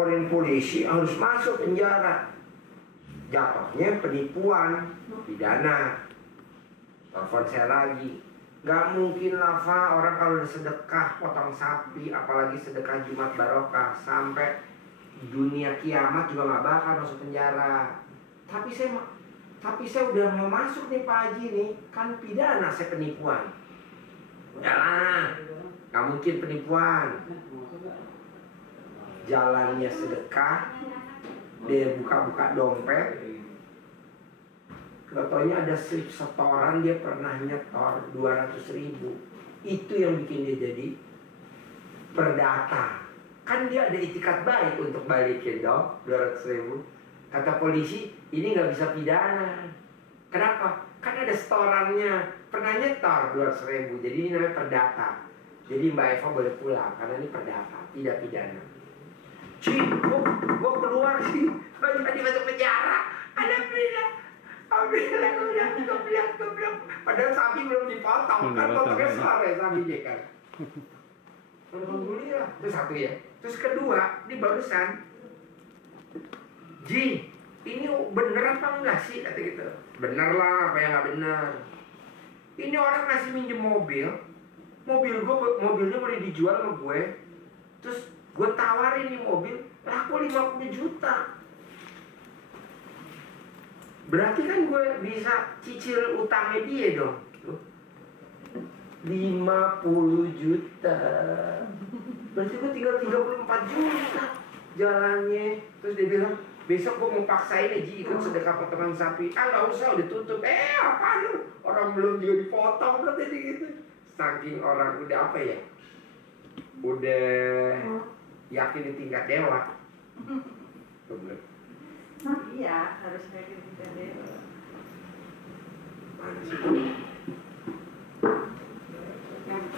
laporin polisi harus masuk penjara. Jatuhnya penipuan, pidana. Telepon saya lagi, gak mungkin lah Pak, orang kalau udah sedekah potong sapi, apalagi sedekah Jumat Barokah, sampai dunia kiamat juga gak bakal masuk penjara. Tapi saya udah mau masuk nih Pak Haji nih, kan pidana saya penipuan. Udahlah, gak mungkin penipuan. Jalannya sedekah, dia buka-buka dompet, katanya ada slip setoran, dia pernah nyetor 200.000. Itu yang bikin dia jadi perdata. Kan dia ada itikat baik untuk balikin dong 200.000. Kata polisi, ini nggak bisa pidana. Kenapa? Kan ada setorannya, pernah nyetor 200.000. Jadi ini namanya perdata. Jadi Mbak Eva boleh pulang karena ini perdata, tidak pidana. Gua keluar sih, tadi masuk penjara. Ada pidana. Gue bilang. Padahal sapi belum dipotong, kan potongnya sore sapinya kan. Alhamdulillah. Itu satu ya. Terus kedua, ini barusan, Ji, ini bener apa enggak sih? Kata gitu. Bener lah, apa yang nggak bener. Ini orang ngasih minjem mobilnya boleh dijual sama gue. Terus gue tawarin nih mobil, laku 50 juta. Berarti kan gue bisa cicil utangnya dia dong. 50 juta. Berarti gue tinggal 34 juta jalannya. Terus dia bilang, besok gue mau paksain aja ikut sedekah potongan sapi. Gak usah, udah tutup. Apa lu? Orang belum juga dipotong katanya gitu. Saking orang udah apa ya, udah yakin di tingkat dewa. Iya, harus kayak gitu deh.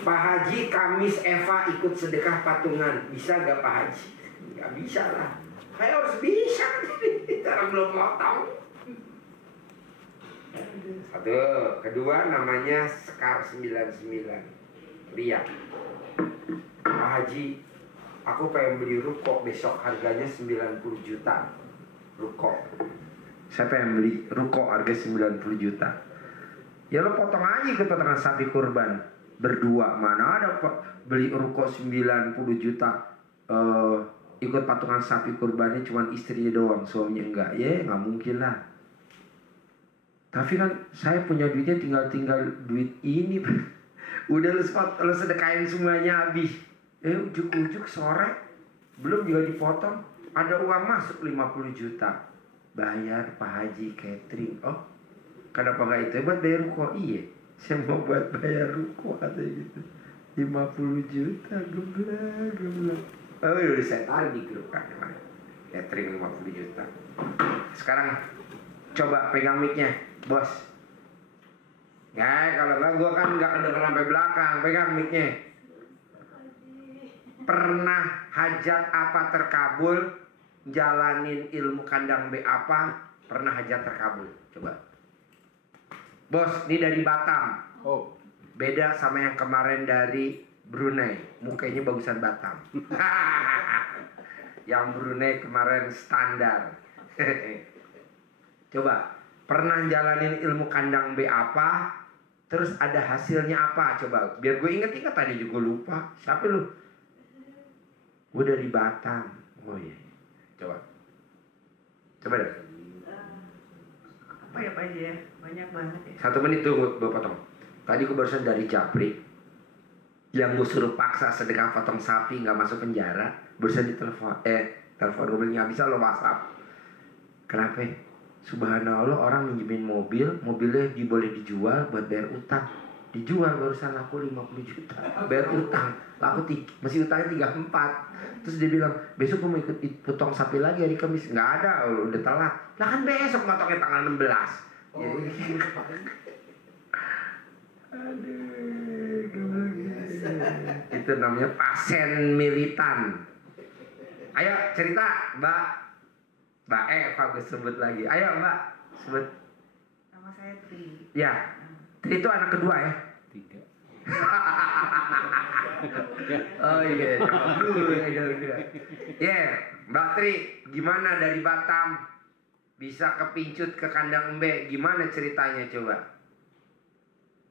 Pak Haji, Kamis Eva ikut sedekah patungan. Bisa gak Pak Haji? Gak bisa lah. Kayak harus bisa. Cara belum motong. Satu. Kedua namanya Sekar 99 Ria. Pak Haji, aku pengen beli ruko besok, harganya 90 juta. Ruko, saya pengen beli ruko harga 90 juta. Ya lo potong aja ikut potongan sapi kurban berdua. Mana ada beli ruko 90 juta ikut patungan sapi kurbannya cuman istrinya doang, suaminya enggak. Ya nggak mungkin lah. Tapi kan saya punya duitnya tinggal duit ini. Udah lo sedekain semuanya habis. Ujuk-ujuk sore belum juga dipotong, ada uang masuk 50 juta. Bayar Pak Haji catering. Oh, kenapa gak itu? Buat bayar ruko. Iya, saya mau buat bayar ruko atau gitu. 50 juta, geblek. Oh, udah saya tarik di grup kan. Catering 50 juta. Sekarang coba pegang mic-nya, bos. Ya, kalau enggak gue kan gak kedengeran sampai belakang. Pegang mic-nya. Pernah hajat apa terkabul? Jalanin ilmu kandang B apa? Pernah hajat terkabul? Coba. Bos, ini dari Batam. Oh, beda sama yang kemarin dari Brunei. Mukanya bagusan Batam. Yang Brunei kemarin standar. Coba. Pernah jalanin ilmu kandang B apa? Terus ada hasilnya apa? Coba. Biar gue inget-inget, tadi juga lupa. Siapa lu? Gue dari Batam. Oh iya. Coba deh. Apa ya Pak ya? Banyak banget ya. 1 menit tuh gue potong. Tadi gue barusan dari Japri, yang gue suruh paksa sedekah potong sapi nggak masuk penjara. Barusan ditelepon, telepon gue bilang nggak bisa lo WhatsApp. Kenapa? Subhanallah, orang minjemin mobilnya boleh dijual buat bayar utang. Dijual barusan laku 50 juta. Bayar utang, laku masih utangnya 34. Terus dia bilang, besok gue mau ikut potong sapi lagi hari Kamis. Nggak ada, udah telat. Lah kan besok potongnya tanggal 16. Oh, jadi, aduh, itu namanya pasien militan. Ayo cerita, Mbak Eva, gue sebut lagi. Ayo Mbak, sebut. Nama saya Tri. Ya, Tri itu anak kedua ya? 3. Oh iya, jawab dulu. Ya, Mbak Tri, gimana dari Batam bisa kepincut ke kandang embe? Gimana ceritanya coba?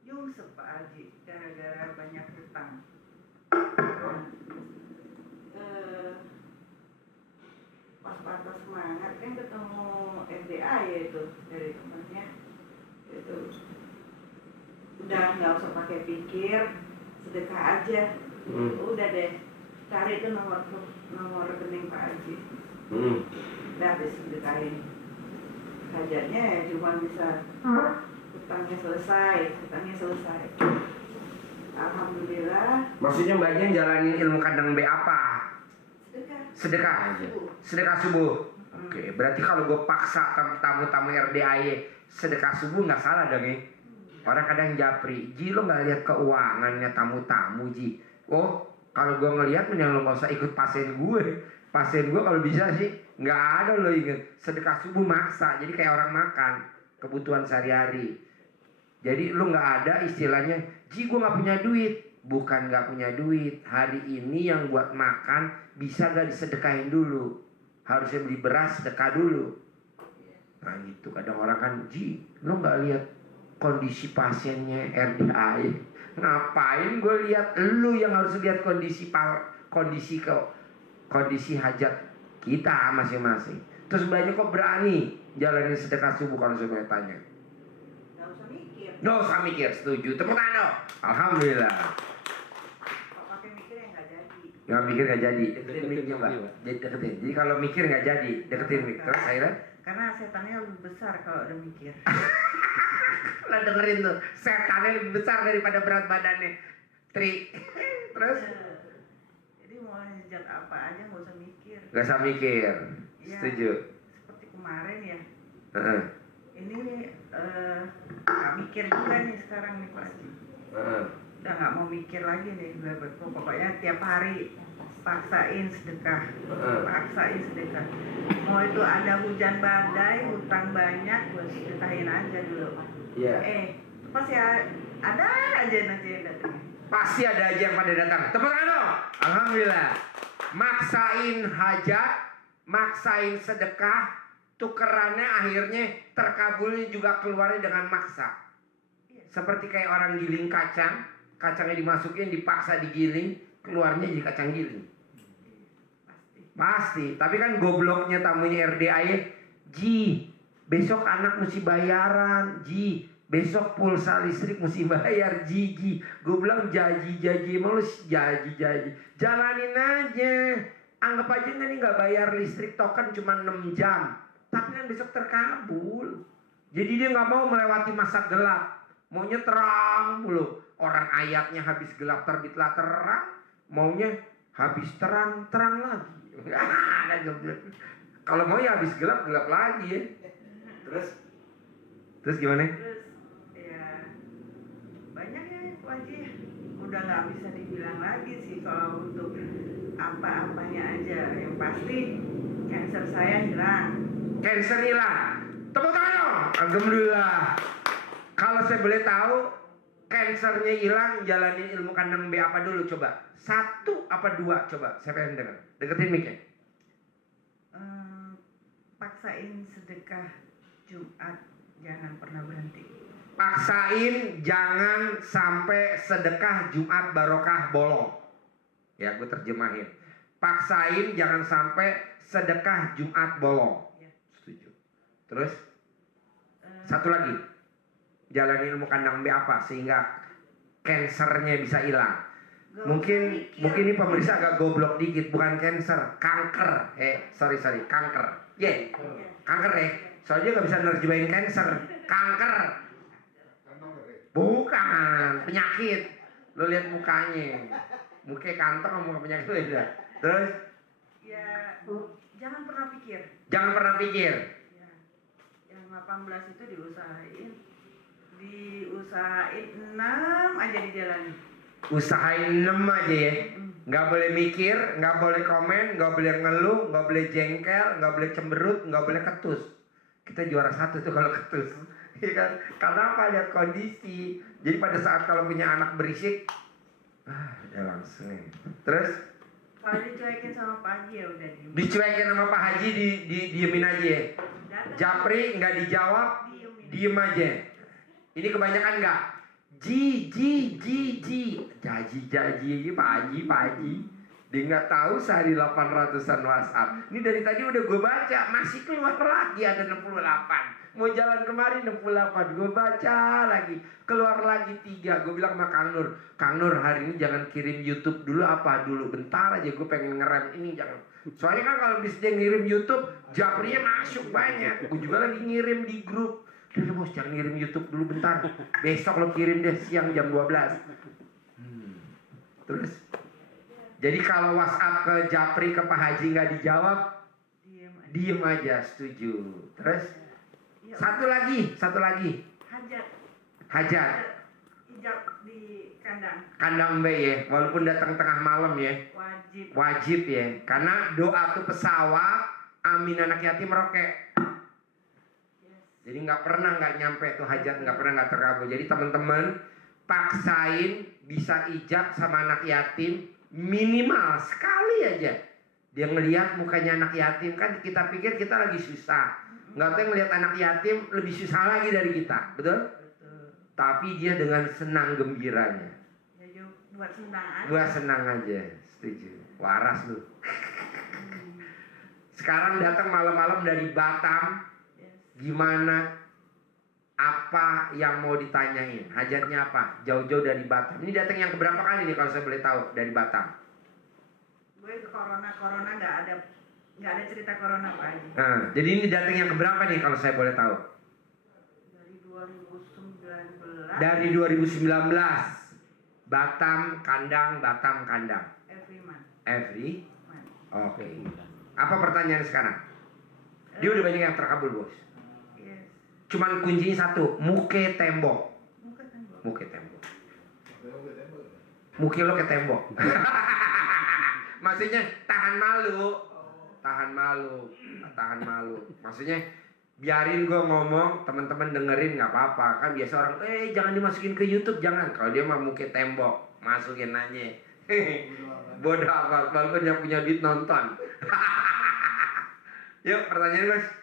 Nyungsep Pak Haji, gara-gara banyak hutang. Pas patah semangat kan ketemu RDA ya itu dari temennya itu udah nggak usah pakai pikir, sedekah aja. Udah deh, cari itu nomor rekening Pak Haji. Udah habis sedekahin. Hajatnya ya cuma bisa hutangnya selesai. Alhamdulillah. Maksudnya mbaknya jalanin ilmu kandang embe apa? Sedekah aja. Sedekah subuh. Oke, berarti kalau gue paksa tamu-tamu RDAY sedekah subuh nggak salah dong ya? Orang kadang japri, Ji lo nggak lihat keuangannya tamu-tamu Ji. Oh, kalau gue ngelihat mending lo nggak usah ikut pasien gue. Pasien gue kalau bisa sih nggak ada lo inget sedekah subuh maksa. Jadi kayak orang makan kebutuhan sehari-hari. Jadi lo nggak ada istilahnya, Ji gue nggak punya duit. Bukan nggak punya duit. Hari ini yang buat makan bisa gak disedekahin dulu. Harusnya beli beras sedekah dulu. Nah gitu kadang orang kan, Ji lo nggak lihat kondisi pasiennya RDA. Ngapain gue lihat? Lu yang harus lihat kondisi hajat kita masing-masing. Terus banyak kok berani jalanin sedekah subuh kalau saya tanya. Nggak usah mikir, setuju. Tepuk tangan dong. Alhamdulillah. Kalau pakai mikir ya nggak jadi. Nggak mikir nggak jadi. Deketin mic-nya Mbak. Deketin. Jadi kalau mikir nggak jadi, deketin mic. Terus akhirnya? Karena setannya lebih besar kalau udah mikir. Lah dengerin tuh, setannya lebih besar daripada berat badannya. Tri. Terus? Jadi mau hajat apa aja nggak usah mikir. Nggak usah mikir. Ya, Setuju. seperti kemarin ya. Heeh. Ini nggak mikir juga nih sekarang nih Pak Haji. Udah nggak mau mikir lagi nih. Pokoknya tiap hari paksain sedekah. Mau itu ada hujan badai, hutang banyak, gue sedekahin aja dulu. Iya. Pasti ada aja nanti yang datang. Pasti ada aja yang pada datang. Tepuk tangan dong. Alhamdulillah. Maksain hajat, maksain sedekah, tukerannya akhirnya terkabulnya juga keluarnya dengan maksa. Seperti kayak orang giling kacang, kacangnya dimasukin, dipaksa digiling, keluarnya jadi kacang giling. Pasti. Tapi kan gobloknya tamunya RDAY, Ji, besok anak mesti bayaran, Ji. Besok pulsa listrik mesti bayar, Ji. Gue bilang jaji, emang lu jaji. Jalanin aja. Anggap aja nggak bayar listrik token cuma 6 jam. Tapi kan besok terkabul. Jadi dia nggak mau melewati masa gelap. Maunya terang mulu. Orang ayatnya habis gelap terbitlah terang. Maunya habis terang lagi. Kalau mau ya habis gelap lagi ya. Terus gimana? Terus ya banyak ya Pak Haji. Udah nggak bisa dibilang lagi sih kalau untuk apa-apanya aja. Yang pasti cancer saya hilang. Cancer hilang. Tepuk tangan dong. Alhamdulillah. Kalau saya boleh tahu, cancernya hilang, jalanin ilmu kandang B apa dulu coba? 1 apa 2 coba? Saya pengen dengar. Deketin mic-nya. Paksain sedekah Jumat, jangan pernah berhenti. Paksain jangan sampai sedekah Jumat barokah bolong. Ya, gue terjemahin. Paksain jangan sampai sedekah Jumat bolong. Ya. Setuju. Terus? Satu lagi. Jalani ilmu kandang B apa sehingga cancernya bisa hilang. Mungkin ini pemirsa agak goblok dikit, bukan cancer, kanker. Sorry, kanker. Kanker ya. Soalnya nggak bisa nerjemahin cancer, kanker. Bukan penyakit. Lo lihat mukanya, mukanya kantong sama muka penyakit beda. Terus? Ya, jangan pernah pikir. Jangan pernah pikir. Ya, yang 18 itu diusahain 6 aja dijalani. Usahain 6 aja ya. Nggak boleh mikir, nggak boleh komen, nggak boleh ngeluh, nggak boleh jengkel, nggak boleh cemberut, nggak boleh ketus. Kita juara 1 tuh kalau ketus. Ya kan? Karena apa? Lihat kondisi. Jadi pada saat kalau punya anak berisik, Ya langsung ya. Terus Kalau dicuekin sama Pak Haji ya udah diem. dicuekin sama Pak Haji, diemin aja ya. Datang, Japri nggak dijawab, diem aja. Ini kebanyakan nggak? Jaji, Pak Haji. Dia nggak tahu sehari 800-an WhatsApp. Ini dari tadi udah gue baca, masih keluar lagi ada 68. Mau jalan kemari 68, gue baca lagi, keluar lagi 3. Gue bilang sama Kang Nur hari ini jangan kirim YouTube dulu apa dulu, bentar aja gue pengen ngerem ini jangan. Soalnya kan kalau bisa dia ngirim YouTube, Japrinya masuk banyak. Gue juga lagi ngirim di grup. Udah bos jangan ngirim YouTube dulu bentar, besok lo kirim deh siang jam 12. Terus jadi kalau WhatsApp ke Japri ke Pak Haji nggak dijawab, diem aja, setuju. Terus Ya, satu lagi. Hajat. Hijab di Kandang Mbak ya, walaupun datang tengah malam ya. Wajib ya, karena doa tuh pesawat, amin anak yatim merokek. Jadi nggak pernah nggak nyampe tuh hajat, nggak pernah nggak terkabul. Jadi teman-teman paksain bisa ijab sama anak yatim minimal sekali aja. Dia ngelihat mukanya anak yatim, kan kita pikir kita lagi susah. Nggak tahu ngelihat anak yatim lebih susah lagi dari kita, betul? Tapi dia dengan senang gembiranya. Ya, buat senang aja, setuju. Waras lu. Sekarang datang malam-malam dari Batam. Gimana? Apa yang mau ditanyain? Hajatnya apa? Jauh-jauh dari Batam. Ini datang yang keberapa kali nih kalau saya boleh tahu dari Batam? Gue corona nggak ada cerita corona Pak Haji. Nah, jadi ini datang yang keberapa nih kalau saya boleh tahu? Dari 2019. Dari 2019. Batam kandang. Every. Oke. Apa pertanyaan sekarang? Dia udah banyak yang terkabul bos. Yes. Cuman kuncinya satu, muke tembok. Muke lo ke tembok. Maksudnya tahan malu. Maksudnya biarin gue ngomong, teman-teman dengerin nggak apa-apa. Kan biasa orang, jangan dimasukin ke YouTube, jangan. Kalau dia mau muke tembok, masukin aja. Bodoh amat, walaupun yang punya duit nonton. Yuk pertanyaan guys.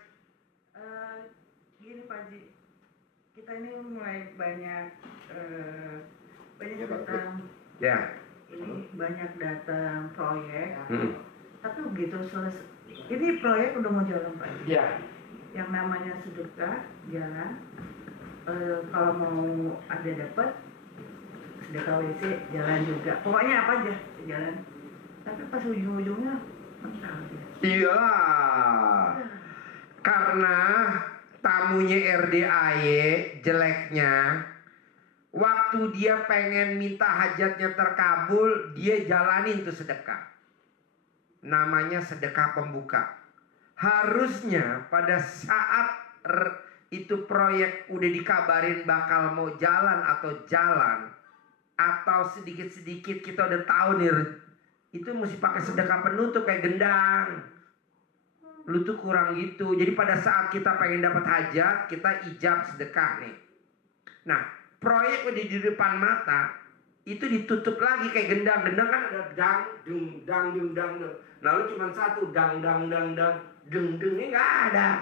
Gini Pak Haji, kita ini mulai banyak datang. Ya. Ini banyak datang proyek. Tapi begitu selesai, ini proyek udah mau jalan Pak Haji. Ya. Yang namanya sedekah jalan. Kalau mau ada dapat sedekah WC jalan juga. Pokoknya apa aja jalan. Tapi pas ujung-ujungnya mental dia. Iyalah. Karena tamunya RDAY jeleknya, waktu dia pengen minta hajatnya terkabul, dia jalanin tuh sedekah. Namanya sedekah pembuka. Harusnya pada saat itu proyek udah dikabarin bakal mau jalan, atau sedikit-sedikit kita udah tahu nih, itu mesti pakai sedekah penutup kayak gendang. Lu tuh kurang gitu. Jadi pada saat kita pengen dapat hajat, kita ijab sedekah nih. Nah, proyek udah di depan mata, itu ditutup lagi kayak gendang. Gendang kan ada dang, dung, dang, dung, dang, dung. Lalu cuma satu dang, dang, dang, dang, dung, dung, ini nggak ada.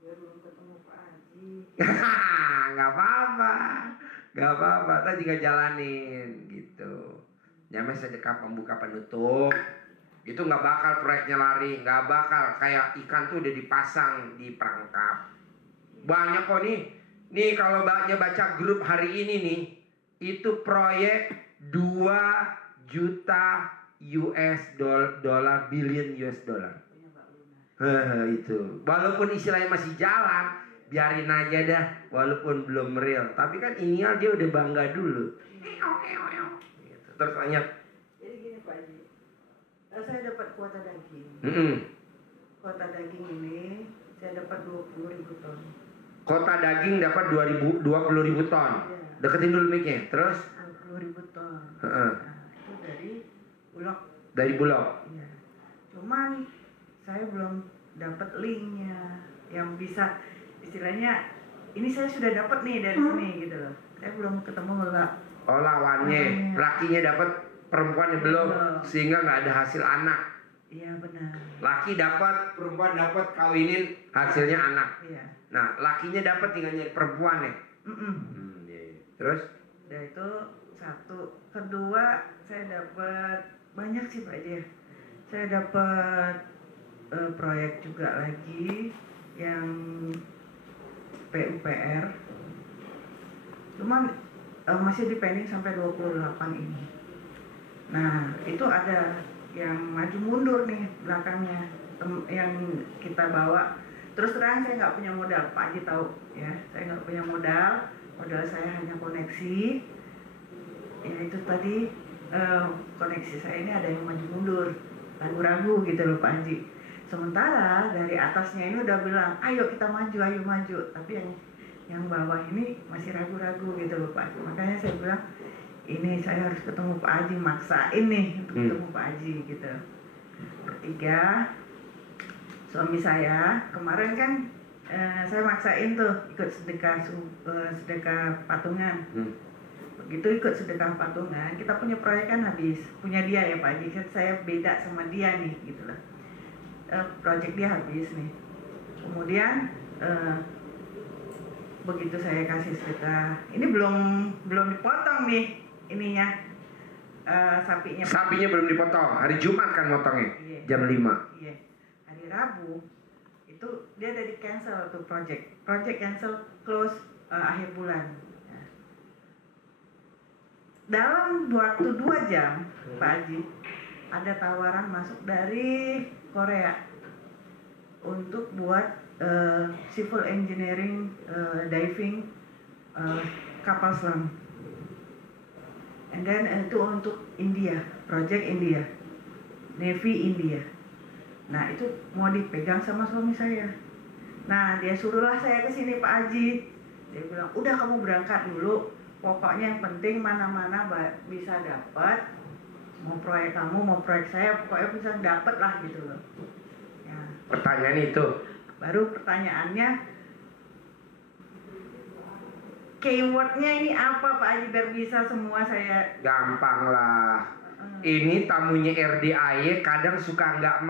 Gue belum ketemu Pak Haji. Nggak apa-apa. Kita juga jalanin gitu. Namanya sedekah pembuka penutup. Itu nggak bakal proyeknya lari, nggak bakal. Kayak ikan tuh udah dipasang di perangkap. Banyak kok nih. Nih kalau baca grup hari ini nih, itu proyek 2 juta billion US dollar. Itu. Walaupun istilahnya masih jalan, biarin aja dah, walaupun belum real. Tapi kan inial dia udah bangga dulu. Gitu. Terus banyak. Jadi gini Pak Haji, saya dapat kuota daging. Kuota daging ini saya dapat 20.000 ton. Kota daging dapat 20.000 ton. Ya. Deketin dulu mic-nya. Terus 20.000 ton. Heeh. Nah, itu dari Bulog. Dari Bulog. Iya. Cuman saya belum dapat linknya yang bisa istilahnya ini saya sudah dapat nih dari sini gitu loh. Saya belum ketemu Oh lawannya, lakinya dapat, perempuannya belum, sehingga nggak ada hasil anak. Iya benar. Laki dapat, perempuan dapat, kawinin hasilnya anak. Iya. Nah lakinya dapat tinggal nyari perempuan ya. Iya. Terus? Udah itu satu. Kedua saya dapat banyak sih Pak Haji. Saya dapat proyek juga lagi yang PUPR. Cuman masih dipending sampai 28 ini. Nah, itu ada yang maju mundur nih belakangnya yang kita bawa. Terus terang saya nggak punya modal, Pak Haji tahu ya. Saya nggak punya modal saya hanya koneksi. Ya itu tadi koneksi saya ini ada yang maju mundur, ragu-ragu gitu loh Pak Haji. Sementara dari atasnya ini udah bilang, ayo kita maju, ayo maju. Tapi yang bawah ini masih ragu-ragu gitu loh Pak Haji. Makanya saya bilang, ini saya harus ketemu Pak Haji, maksain nih untuk ketemu Pak Haji gitu. Ketiga, suami saya kemarin kan saya maksain tuh ikut sedekah patungan. Begitu ikut sedekah patungan, kita punya proyek kan habis, punya dia ya Pak Haji. Saya beda sama dia nih gitu loh. Proyek dia habis nih. Kemudian begitu saya kasih sedekah, ini belum dipotong nih ininya, sapinya belum dipotong. Hari Jumat kan motongnya. Iya. Jam 5. Iya. Hari Rabu itu dia ada di cancel tuh project cancel, close akhir bulan. Nah, dalam waktu 2 jam Pak Haji ada tawaran masuk dari Korea untuk buat civil engineering diving kapal selam. And then itu untuk India, project India, Navy India. Nah itu mau dipegang sama suami saya. Nah dia suruhlah saya ke sini Pak Haji. Dia bilang udah kamu berangkat dulu. Pokoknya yang penting mana-mana bisa dapat. Mau proyek kamu, mau proyek saya, pokoknya bisa dapat lah gitu loh. Ya. Pertanyaan itu. Baru pertanyaannya, keywordnya ini apa Pak Haji biar bisa semua saya. Gampang lah. Ini tamunya RDAY kadang suka nggak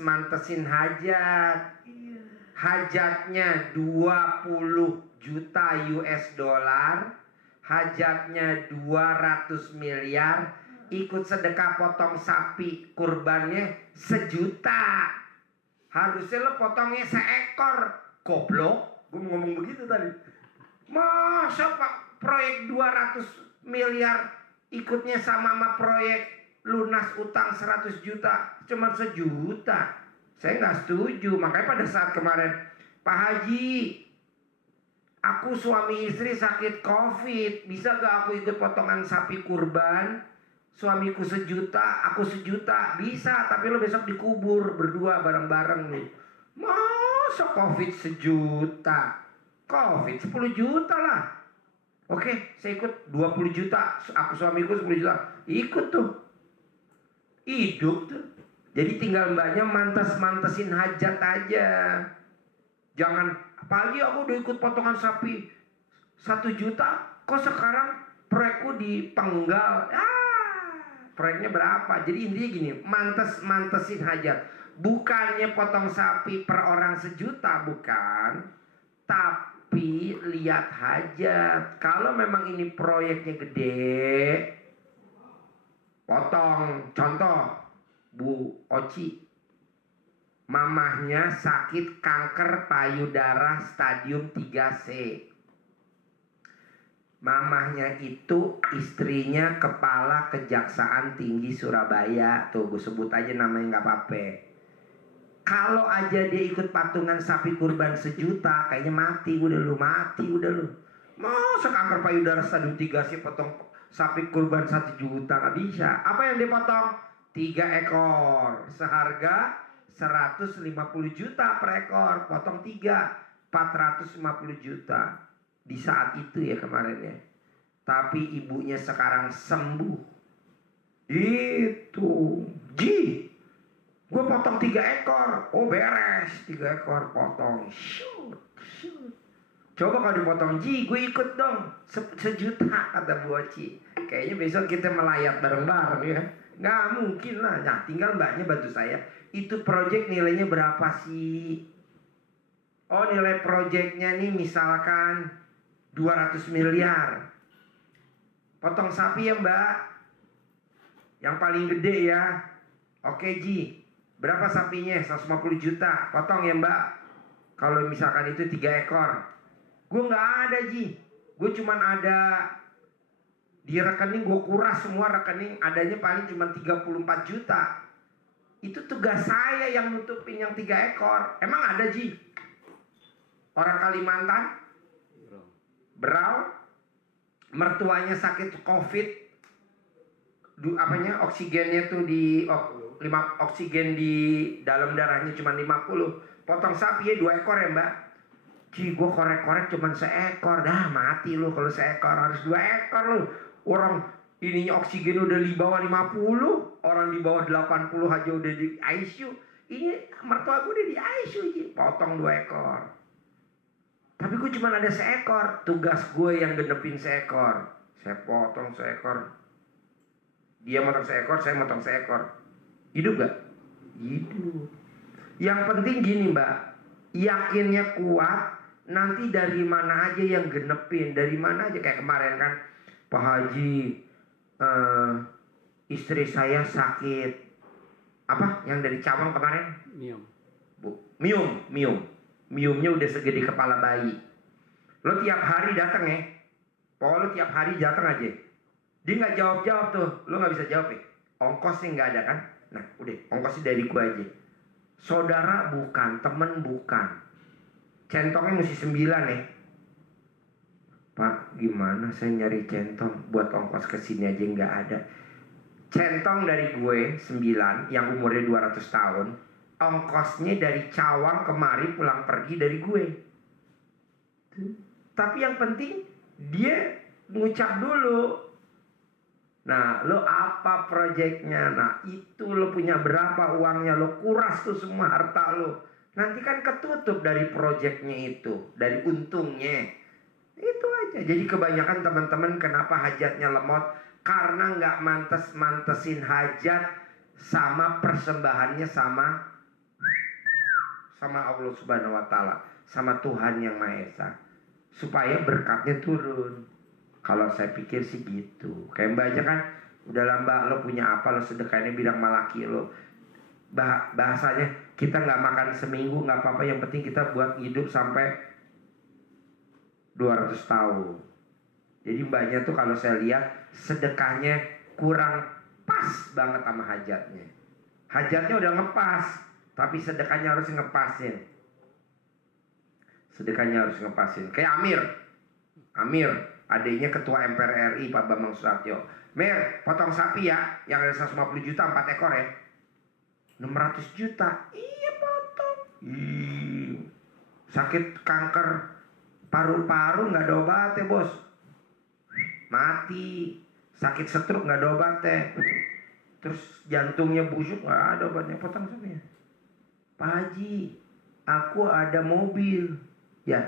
mantesin hajat. Iya. Hajatnya 20 juta US dollar, hajatnya 200 miliar, ikut sedekah potong sapi kurbannya 1 juta. Harusnya lo potongnya 1 ekor. Goblok, gue ngomong begitu tadi. Masa Pak proyek 200 miliar ikutnya sama proyek lunas utang 100 juta cuma 1 juta. Saya nggak setuju. Makanya pada saat kemarin, Pak Haji, aku suami istri sakit COVID, bisa gak aku ikut potongan sapi kurban? Suamiku 1 juta, aku 1 juta. Bisa, tapi lo besok dikubur berdua bareng-bareng nih. Masa COVID 1 juta? COVID 10 juta lah. Oke, saya ikut 20 juta. Aku suamiku 10 juta. Ikut tuh. Hidup tuh. Jadi tinggal mbaknya mantesin hajat aja. Jangan, pagi aku udah ikut potongan sapi 1 juta. Kok sekarang proyekku dipenggal? Proyeknya berapa? Jadi intinya gini, mantesin hajat. Bukannya potong sapi per orang 1 juta, bukan. Tapi lihat hajat. Kalau memang ini proyeknya gede, potong. Contoh, Bu Oci, mamahnya sakit kanker payudara stadium 3C. Mamahnya itu istrinya kepala Kejaksaan Tinggi Surabaya. Tuh gue sebut aja namanya gak apa-apa. Kalau aja dia ikut patungan sapi kurban 1 juta, kayaknya mati udah lu. Masa kanker payudara stadium 3C potong sapi kurban 1 juta, gak bisa. Apa yang dia potong? 3 ekor, seharga 150 juta per ekor. Potong 3, 450 juta. Di saat itu ya kemarin ya. Tapi ibunya sekarang sembuh. Itu gue potong 3 ekor. Oh beres, 3 ekor potong. Shoot. Coba kalau dipotong, Ji gue ikut dong, sejuta kata Bu Oci. Kayaknya besok kita melayat bareng-bareng ya. Nggak mungkin lah. Nah tinggal mbaknya bantu saya. Itu project nilainya berapa sih? Oh nilai projectnya nih misalkan 200 miliar. Potong sapi ya mbak. Yang paling gede ya. Oke Ji, berapa sapinya? 150 juta. Potong ya mbak. Kalau misalkan itu 3 ekor. Gue nggak ada Ji. Gue cuman ada di rekening, gue kuras semua rekening. Adanya paling cuma 34 juta. Itu tugas saya yang nutupin yang 3 ekor. Emang ada Ji? Orang Kalimantan Berau, mertuanya sakit COVID, oksigennya tuh oksigen di dalam darahnya cuma 50. Potong sapi ya 2 ekor ya mbak. Ji gue korek-korek cuma seekor. Dah mati lu kalau seekor, harus 2 ekor lu. Orang ininya oksigen udah di bawah 50, orang di bawah 80 aja udah di ICU. Ini mertua gue udah di ICU Ji. Potong 2 ekor. Tapi gue cuma ada seekor. Tugas gue yang genepin seekor. Saya potong seekor. Dia motong seekor, saya motong seekor. Hidup gak? Hidup. Yang penting gini mbak, yakinnya kuat. Nanti dari mana aja yang genepin, dari mana aja. Kayak kemarin kan Pak Haji, istri saya sakit. Apa? Yang dari Cawang kemarin? Mium. Miumnya udah segede kepala bayi. Lo tiap hari datang ya. Lo tiap hari datang aja. Dia nggak jawab tuh. Lo nggak bisa jawab ya. Ongkosnya nggak ada kan. Nah udah, ongkosnya dari gua aja. Saudara bukan, temen bukan. Centongnya mesti 9 ya. Pak gimana saya nyari centong buat ongkos kesini aja nggak ada. Centong dari gue 9 yang umurnya 200 tahun. Ongkosnya dari Cawang kemari pulang pergi dari gue. Tapi yang penting dia ngucap dulu. Nah lo apa proyeknya? Nah itu lo punya berapa uangnya? Lo kuras tuh semua harta lo. Nanti kan ketutup dari proyeknya itu, dari untungnya. Itu aja. Jadi kebanyakan teman-teman kenapa hajatnya lemot? Karena nggak mantesin hajat sama persembahannya sama Allah Subhanahu wa taala, sama Tuhan yang Maha Esa, supaya berkatnya turun. Kalau saya pikir sih gitu. Kayak mbak aja kan, udah lah mbak, lo punya apa lo sedekahnya bilang malaki lo. Bahasanya kita nggak makan seminggu nggak apa-apa, yang penting kita buat hidup sampai 200 tahun. Jadi mbaknya tuh kalau saya lihat sedekahnya kurang pas banget sama hajatnya. Hajatnya udah ngepas, tapi sedekahnya harus ngepasin. Sedekahnya harus ngepasin. Kayak Amir, adiknya ketua MPR RI Pak Bambang Susatyo. Mir, potong sapi ya, yang ada 150 juta 4 ekor ya. 600 juta. Iya potong. Sakit kanker paru-paru nggak ada obatnya bos. Mati. Sakit stroke nggak ada obatnya. Terus jantungnya busuk nggak ada obatnya. Potong sapinya. Pak Haji, aku ada mobil. Ya.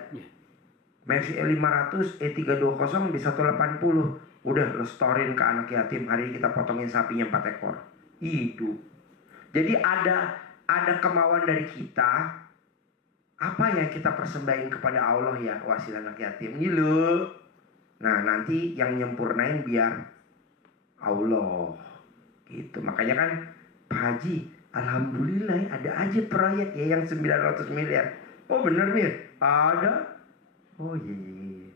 Mercy E500 E320 B180. Udah lo storein ke anak yatim. Hari ini kita potongin sapinya 4 ekor. Hidup. Jadi ada kemauan dari kita. Apa yang kita persembahin kepada Allah ya wasilah anak yatim ini lo. Nah nanti yang nyempurnain biar Allah. Gitu. Makanya kan Pak Haji, alhamdulillah ada aja proyek ya yang 900 miliar. Oh bener Mir? Ada. Oh iya.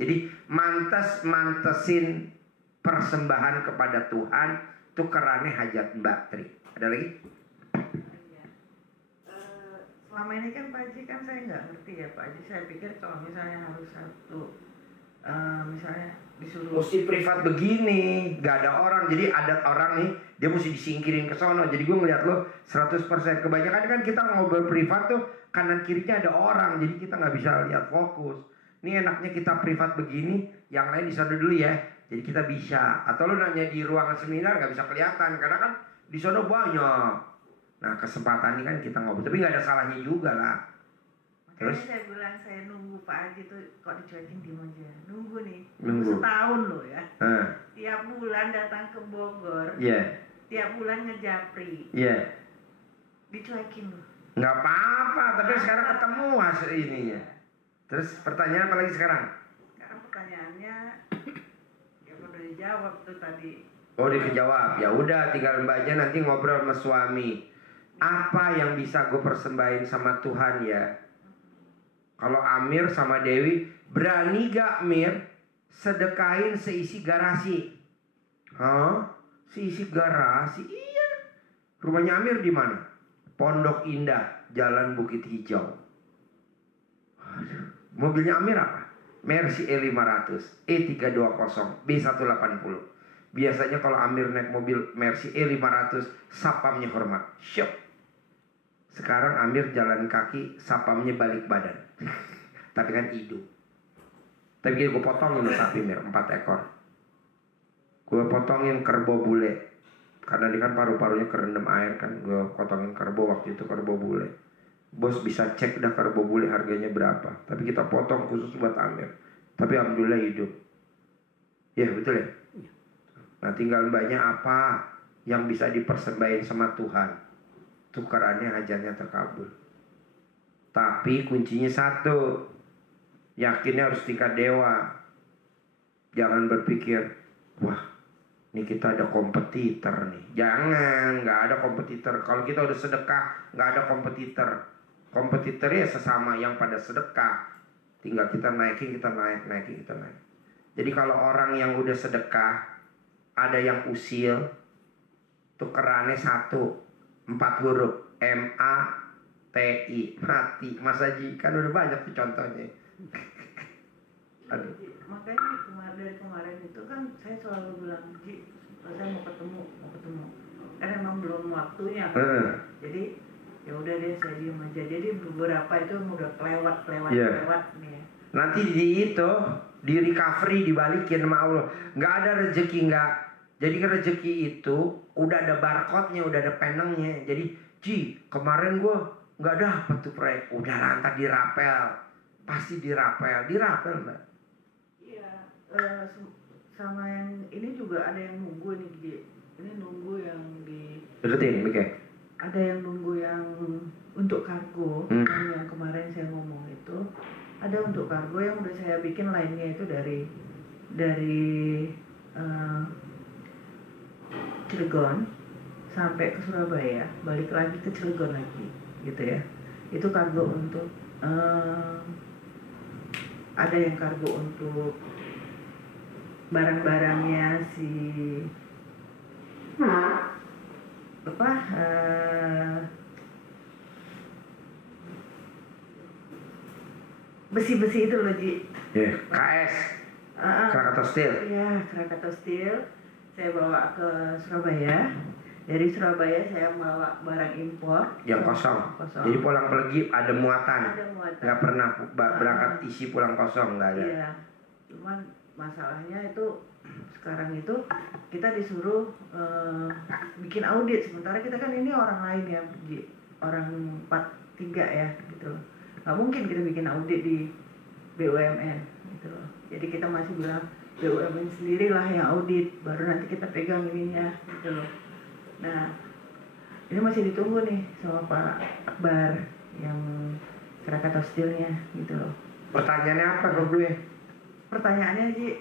Jadi mantesin persembahan kepada Tuhan tukerannya hajat Mbak Tri. Ada lagi? Iya. Selama ini kan Pak Haji kan saya nggak ngerti ya Pak Haji. Saya pikir kalau misalnya harus satu misalnya disuruh mesti privat begini, gak ada orang. Jadi ada orang nih, dia mesti disingkirin ke sono. Jadi gue ngeliat lo 100%. Kebanyakan kan kita ngobrol privat tuh kanan kirinya ada orang, jadi kita nggak bisa lihat fokus. Ini enaknya kita privat begini, yang lain di sana dulu ya. Jadi kita bisa. Atau lo nanya di ruangan seminar nggak bisa kelihatan karena kan di sana banyak. Nah kesempatan ini kan kita ngobrol, tapi nggak ada salahnya juga lah. Terus? Saya bilang saya nunggu Pak Haji tuh kok dicuekin diem aja. Nunggu nih. Nunggu. Setahun loh ya. Ah, Tiap bulan datang ke Bogor. iya, Tiap bulan ngejapri. iya. Dicuekin loh. Nggak apa-apa, tapi sekarang ketemu hasil ininya. Terus pertanyaan apa lagi sekarang? Sekarang pertanyaannya ya udah dijawab tuh tadi. Oh, dijawab. Ya udah, tinggal mbaknya nanti ngobrol sama suami. Apa yang bisa gue persembahin sama Tuhan ya? Kalau Amir sama Dewi, berani gak Mir sedekahin seisi garasi? Hah? Seisi garasi? Iya. Rumahnya Amir di mana? Pondok Indah, Jalan Bukit Hijau. Aduh. Mobilnya Amir apa? Mercy E500, E320, B180. Biasanya kalau Amir naik mobil Mercy E500, sapamnya hormat. Syok. Sekarang Amir jalan kaki, sapamnya balik badan. Tapi kan hidup. Tapi gue potongin loh sapi Mir, 4 ekor. Gue potongin kerbau bule. Karena dia kan paru-parunya kerendam air kan. Gue potongin kerbau, waktu itu kerbau bule. Bos bisa cek dah kerbau bule harganya berapa. Tapi kita potong khusus buat Amir. Tapi alhamdulillah hidup. Ya betul ya. Nah tinggal mbaknya apa yang bisa dipersembahin sama Tuhan. Tukarannya hajatnya terkabul. Tapi kuncinya satu. Yakinnya harus tingkat dewa. Jangan berpikir, wah ini kita ada kompetitor nih. Jangan, nggak ada kompetitor. Kalau kita udah sedekah, nggak ada kompetitor. Kompetitornya sesama yang pada sedekah. Tinggal kita naikin, kita naikin, kita naik. Jadi kalau orang yang udah sedekah, ada yang usil, tukerannya 4 huruf, MATI, mati. Mas Haji kan udah banyak tuh contohnya. Aduh. Makanya dari kemarin itu kan saya selalu bilang, Ji, saya mau ketemu. Karena emang belum waktunya. Jadi ya udah deh saya diem aja. Jadi beberapa itu udah kelewat nih ya. Nanti di recovery dibalikin sama Allah. Nggak ada rezeki nggak. Jadi rezeki itu udah ada barcode-nya, udah ada penengnya. Jadi, Ji, kemarin gue nggak dapet tuh proyek. Udah lantar dirapel. Pasti dirapel mbak. Iya, sama yang ini juga ada yang nunggu nih, Ji. Ini nunggu yang di. Rutin, oke. Ada yang nunggu yang untuk kargo, yang kemarin saya ngomong itu. Ada untuk kargo yang udah saya bikin lainnya itu dari Cilegon sampai ke Surabaya, balik lagi ke Cilegon lagi, gitu ya. Itu kargo untuk ada yang kargo untuk barang-barangnya si besi-besi itu loh, Ji. KS. Krakatau Steel. Iya, Krakatau Steel. Saya bawa ke Surabaya. Dari Surabaya saya bawa barang impor yang kosong. Jadi pulang pergi ada muatan. Nggak pernah berangkat isi pulang kosong, nggak ada. Iya. Cuman masalahnya itu sekarang itu kita disuruh bikin audit, sementara kita kan ini orang lain ya, orang 43 ya gitu loh. Nggak mungkin kita bikin audit di BUMN gitu loh. Jadi kita masih bilang BUMN sendirilah yang audit, baru nanti kita pegang ininya gitu loh. Nah ini masih ditunggu nih sama Pak Akbar yang Krakatau Steel-nya gitu loh. Pertanyaannya apa ke gue? Pertanyaannya sih,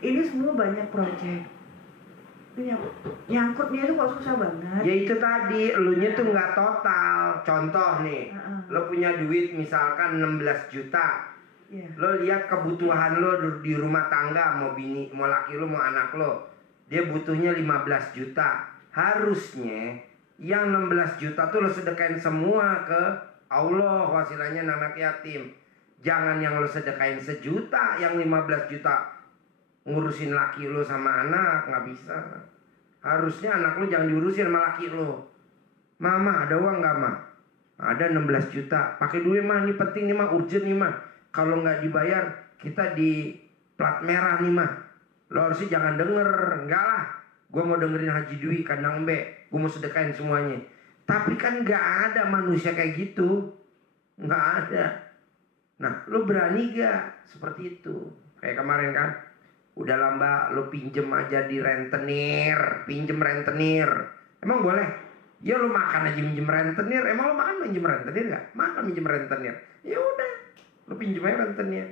ini semua banyak proyek. Nyangkutnya itu kok susah banget. Ya itu tadi, elunya tuh nggak total. Contoh nih, lo punya duit misalkan 16 juta. Lo lihat kebutuhan lo di rumah tangga, mau bini, mau laki lo, mau anak lo, dia butuhnya 15 juta. Harusnya yang 16 juta tuh lo sedekain semua ke Allah, wasilahnya anak yatim. Jangan yang lo sedekain 1 juta, yang 15 juta ngurusin laki lo sama anak, nggak bisa. Harusnya anak lo jangan diurusin sama laki lo. Mama ada uang nggak mah? Ada 16 juta. Pakai duit mah, ini penting nih mah, urgent nih mah. Kalau nggak dibayar kita di plat merah nih mah. Lo harusnya jangan denger, enggak lah. Gue mau dengerin Haji Dwi kandang B, gue mau sedekain semuanya. Tapi kan nggak ada manusia kayak gitu, nggak ada. Nah, lo berani gak seperti itu? Kayak kemarin kan, udahlah mbak, lo pinjem aja di rentenir, pinjem rentenir. Emang boleh? Ya lo makan aja minjem rentenir. Emang lo makan minjem rentenir gak? Makan minjem rentenir. Ya udah, lo pinjem aja rentenir.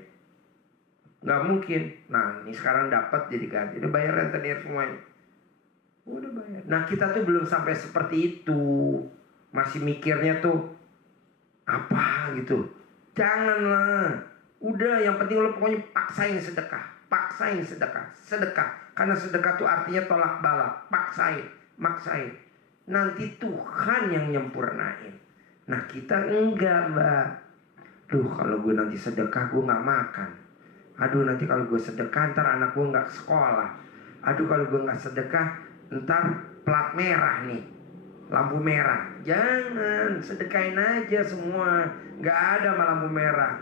Gak mungkin. Nah, ini sekarang dapat jadi ganti. Udah bayar rentenir semuanya. Udah bayar. Nah, kita tuh belum sampai seperti itu. Masih mikirnya tuh apa gitu. Janganlah. Udah, yang penting lo pokoknya paksain sedekah. Paksain sedekah. Sedekah. Karena sedekah tuh artinya tolak balak. Paksain. Maksain. Nanti Tuhan yang nyempurnain. Nah, kita enggak, mbak. Duh, kalau gue nanti sedekah gue gak makan. Aduh, nanti kalau gue sedekah ntar anak gue gak sekolah. Aduh, kalau gue gak sedekah ntar plat merah nih, lampu merah. Jangan, sedekain aja semua. Gak ada sama lampu merah.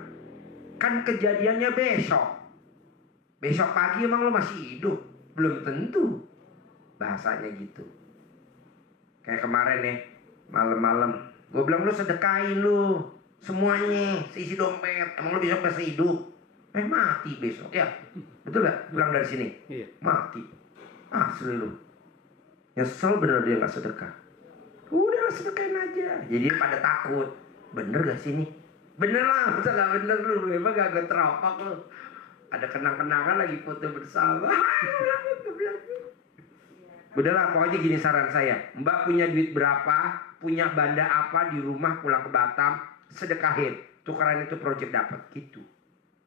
Kan kejadiannya besok. Besok pagi emang lo masih hidup? Belum tentu. Bahasanya gitu. Kayak kemarin nih, malam-malam gue bilang lo sedekain lo semuanya, seisi dompet. Emang lo besok masih hidup? Mati besok. Ya, betul gak? Pulang dari sini. Iya. Mati. Asli lo. Nyesel bener dia gak sedekah. Udah sedekain aja. Jadi pada takut. Bener gak sih ini? Bener lah, masa gak bener lu. Emang gak gue teropak lu. Ada kenang-kenangan lagi foto bersama. Udahlah, pokoknya gini saran saya. Mbak punya duit berapa, punya banda apa di rumah pulang ke Batam, sedekahin. Tukaran itu project dapat gitu.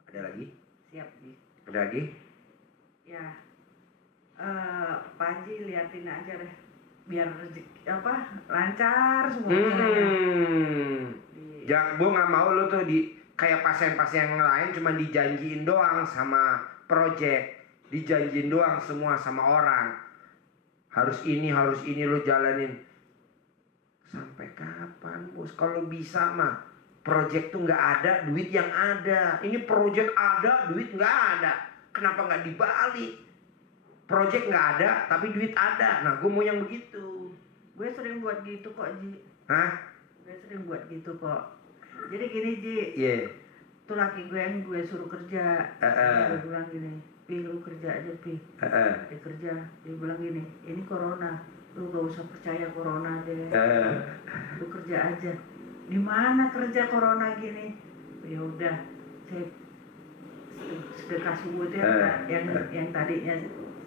Ada lagi? Siap, Ji. Ada lagi? Ya, Pak Haji liatin aja deh, biar rezeki lancar semua. Gue nggak mau lo tuh di kayak pasien-pasien yang lain cuma dijanjiin doang sama project, dijanjiin doang semua sama orang. Harus ini lo jalanin. Sampai kapan, bos? Kalau bisa mah project tuh nggak ada, duit yang ada. Ini project ada, duit nggak ada. Kenapa nggak dibalik? Project nggak ada, tapi duit ada. Nah, gue mau yang begitu. Gue sering buat gitu kok, Ji. Hah? Gue sering buat gitu kok. Jadi gini, Ji. Iya. Tuh laki gue yang gue suruh kerja. Dia bilang gini, Pi lu kerja aja, Pi. Dia kerja. Dia bilang gini, ini corona. Lu gak usah percaya corona deh. Lu kerja aja. Di mana kerja corona gini? Ya udah, saya sedekah subuh itu yang tadinya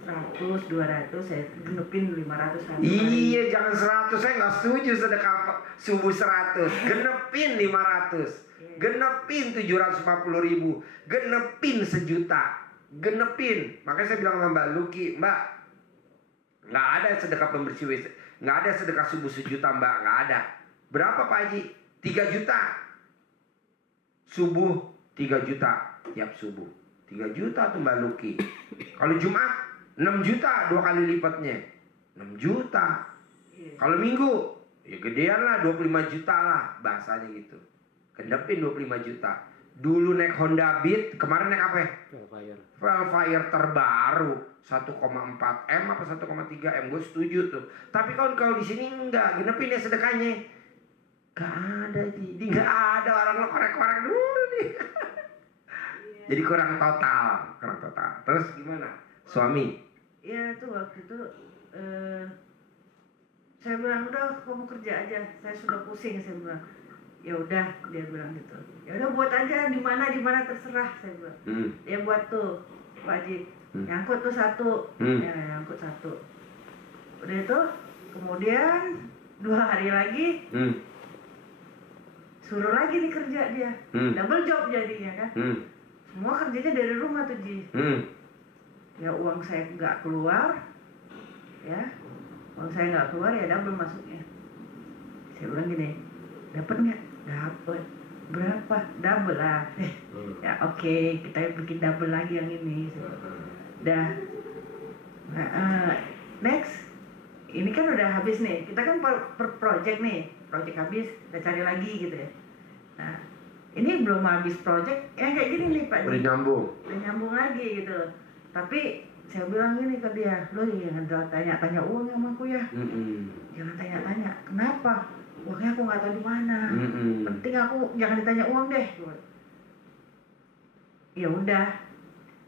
100, 200 saya genepin 500 hari. Iya, jangan 100. Saya nggak setuju sedekah subuh 100. Genepin 500. Genepin 750.000. Genepin 1.000.000. Genepin. Makanya saya bilang sama Mbak Luki, Mbak, nggak ada sedekah pembersih WC. Nggak ada sedekah subuh 1.000.000, Mbak. Nggak ada. Berapa Pak Haji? 3 juta. Subuh 3 juta. Tiap subuh 3 juta tuh Mbak Luki. Kalau Jumat 6 juta, 2 kali lipatnya. 6 juta. Kalau Minggu, ya gedean lah 25 juta lah. Bahasanya gitu. Kendepin 25 juta. Dulu naik Honda Beat, kemarin naik apa ya? Velfire terbaru 1,4 M apa 1,3 M. Gue setuju tuh. Tapi kalau di sini enggak, genepin ya sedekahnya. Gak ada, jadi gak ada. Orang lo korek-korek dulu nih. Jadi kurang total. Terus gimana? Suami? Ya tuh waktu itu saya bilang udah kamu kerja aja, saya sudah pusing. Saya bilang ya udah, dia bilang gitu. Ya udah buat aja di mana terserah, saya bilang. Dia buat tuh Pak Haji, nyangkut tuh 1. Ya nyangkut 1. Udah itu kemudian 2 hari lagi suruh lagi nih kerja dia. Double job jadinya kan. Semua kerjanya dari rumah tuh, Ji. Ya uang saya nggak keluar, ya uang saya nggak keluar ya double masuknya. Saya bilang gini, dapat nggak? Dapat. Berapa? Double lah. Ya oke, kita bikin double lagi yang ini. Dah. Next, ini kan udah habis nih. Kita kan per project nih, project habis, kita cari lagi gitu ya. Nah, ini belum habis project, yang kayak gini nih Pak. Udah nyambung lagi gitu. Tapi saya bilang gini ke dia, lo jangan tanya-tanya uang sama aku ya. Jangan tanya-tanya. Kenapa? Uangnya aku nggak tahu di mana. Penting aku jangan ditanya uang deh. ya udah,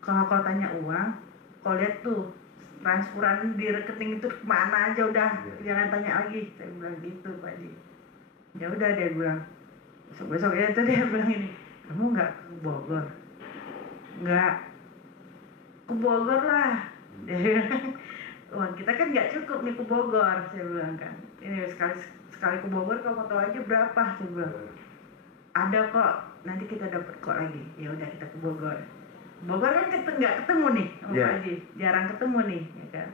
kalau kau tanya uang, kau lihat tuh transferan di rekening itu kemana aja udah, jangan tanya lagi. Saya bilang gitu Pak Haji. Ya udah, dia bilang besok itu dia bilang ini, kamu nggak ke Bogor? Nggak ke Bogor lah, dia bilang. Uang kita kan nggak cukup nih ke Bogor, saya bilang kan. Ini sekali sekali ke Bogor kamu tahu aja berapa, saya bilang. Ada kok, nanti kita dapat kok lagi. Ya udah, kita ke Bogor. Bogor kan nggak ketemu nih sama Pak Haji, jarang ketemu nih, ya kan.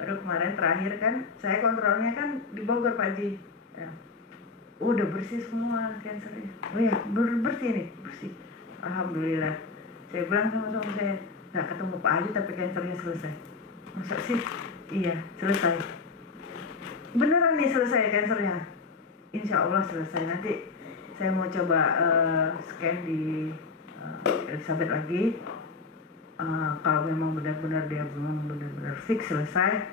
Baru kemarin terakhir kan, saya kontrolnya kan di Bogor Pak Haji. Ya. Udah bersih semua kansernya. Oh ya, bersih nih, bersih. Alhamdulillah. Saya bilang sama suami saya, nggak ketemu Pak Haji tapi kansernya selesai. Masa sih? Iya, selesai. Beneran nih selesai kansernya. Insya Allah selesai. Nanti saya mau coba scan di Elizabeth lagi. Kalau memang benar-benar dia belum benar-benar fix selesai,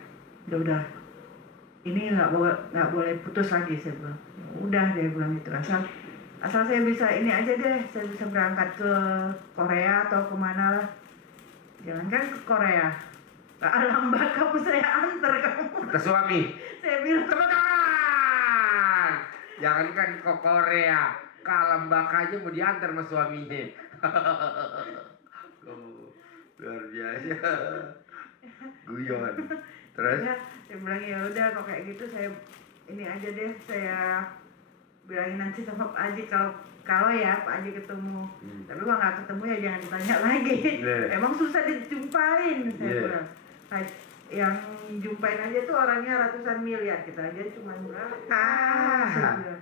ya udah. Ini nggak boleh putus lagi, saya bilang. Ya udah, dia bilang itu, asal saya bisa ini aja deh, saya bisa berangkat ke Korea atau kemana lah. Jangankan ke Korea, ke alam baka pun saya antar kamu. Kata suami, Saya bilang, tepuk tangan. Jangankan ke Korea, ke alam baka aja mau diantar sama suaminya. Luar biasa. Guyon. Terus? ya, saya bilang ya udah, kok kayak gitu saya ini aja deh, saya bilangin nanti sama Pak Haji kalau ya Pak Haji ketemu. Tapi kalau nggak ketemu ya jangan ditanya lagi. Emang susah dijumpain, saya bilang. Yang jumpain aja tuh orangnya ratusan miliar, kita aja cuma berapa? Saya bilang,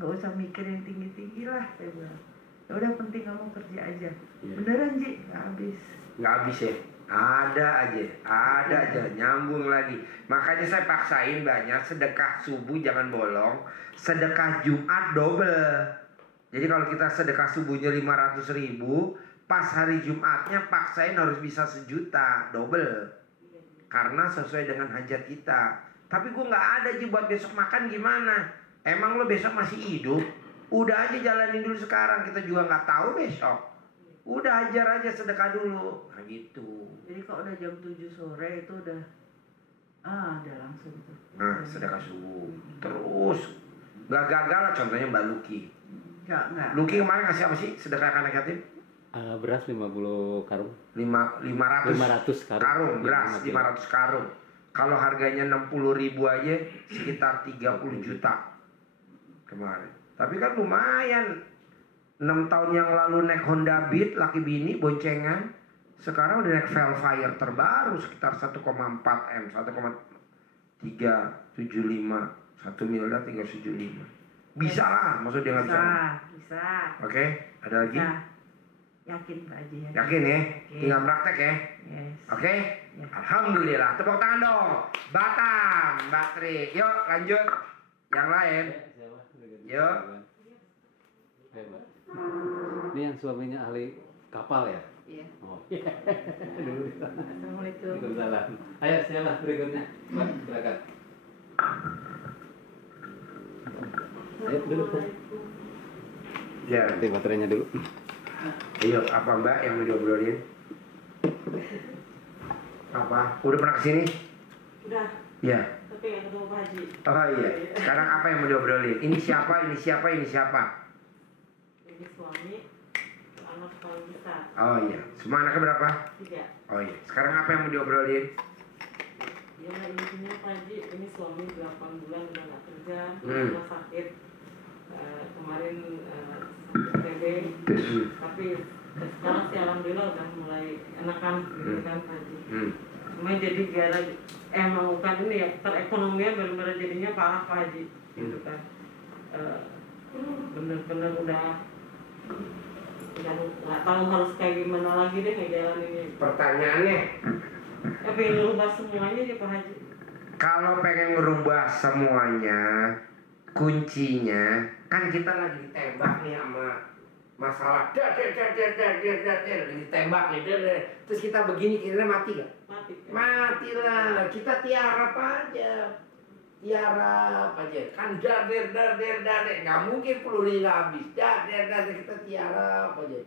nggak usah mikir yang tinggi lah, saya bilang. Ya udah, penting kamu kerja aja. Beneran Ji, nggak habis ya. Ada aja, nyambung lagi. Makanya saya paksain banyak sedekah subuh jangan bolong, sedekah Jumat double. Jadi kalau kita sedekah subuhnya 500.000, pas hari Jumatnya paksain harus bisa 1 juta double. Karena sesuai dengan hajat kita. Tapi gue nggak ada Ji buat besok makan gimana? Emang lo besok masih hidup? Udah aja jalanin dulu sekarang, kita juga nggak tahu besok. Udah ajar aja sedekah dulu. Nah gitu. Jadi kalau udah jam 7 sore itu udah langsung tuh. Nah, sedekah subuh. Terus nggak gagal lah, contohnya Mbak Luki. Enggak. Luki kemarin ngasih apa sih sedekah anak yatim? Beras 50 karung. 500 karung beras, 500 karung. Kalau harganya 60.000 aja sekitar 30 juta kemarin. Tapi kan lumayan. 6 tahun yang lalu naik Honda Beat laki bini boncengan, sekarang udah naik Velfire terbaru sekitar 1,4 M, 1,375, 1 miliar 375. Bisa lah, maksud dia nggak bisa? Bisa. Oke, ada lagi? Bisa. Yakin Pak Haji. Yakin ya? Tinggal praktek ya? Yes. Oke? Ya. Alhamdulillah, tepuk tangan dong. Batam, Mbak Tri. Yuk lanjut. Yang lain. Yuk. Ini yang suaminya ahli kapal ya? Iya. Oh. Assalamualaikum. Waalaikumsalam. Ayo siapa berikutnya? Mbak, silakan. Ayo dulu. Ya. Ganti baterainya dulu. Ayo, apa Mbak yang mau diobrolin? Apa? Udah pernah kesini? Udah. Ya. Tapi nggak ketemu Pak Haji. Oh iya. Sekarang apa yang mau diobrolin? Ini siapa? Ini siapa? Ini siapa? Ini suami, anak paling besar. Oh iya. Semua anaknya berapa? 3. Oh iya. Sekarang apa yang mau diobrolin? Ya intinya Pak Haji, ini suami 8 bulan udah gak kerja, rumah sakit. Kemarin sakit TB, tapi sekarang sih alhamdulillah udah mulai enakan gitu kan Pak Haji. Cuma jadi gara melakukan ini ya, perekonomian benar-benar jadinya parah Pak Haji gitu kan. Bener-bener udah nggak tahu harus kayak gimana lagi deh ngejalaninnya. Pertanyaannya, pengen ngerubah semuanya deh Pak Haji. kalau pengen ngerubah semuanya, kuncinya kan kita lagi ditembak nih sama masalah ditembak nih, terus kita begini, kira mati gak? Mati lah, kita tiarap aja. Tiarap aja, kan dar, nggak mungkin pelurunya habis. Dar, kita tiarap aja.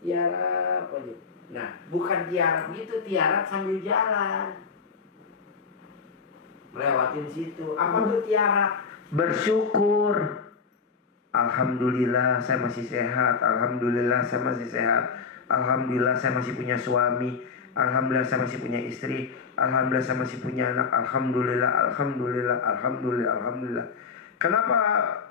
Tiarap aja. Nah, bukan tiarap gitu, tiarap sambil jalan. Melewatin situ. Apa tuh tiarap? Bersyukur. Alhamdulillah saya masih sehat. Alhamdulillah saya masih sehat. Alhamdulillah saya masih punya suami. Alhamdulillah saya masih punya istri. Alhamdulillah saya masih punya anak. Alhamdulillah, alhamdulillah, alhamdulillah, alhamdulillah. Kenapa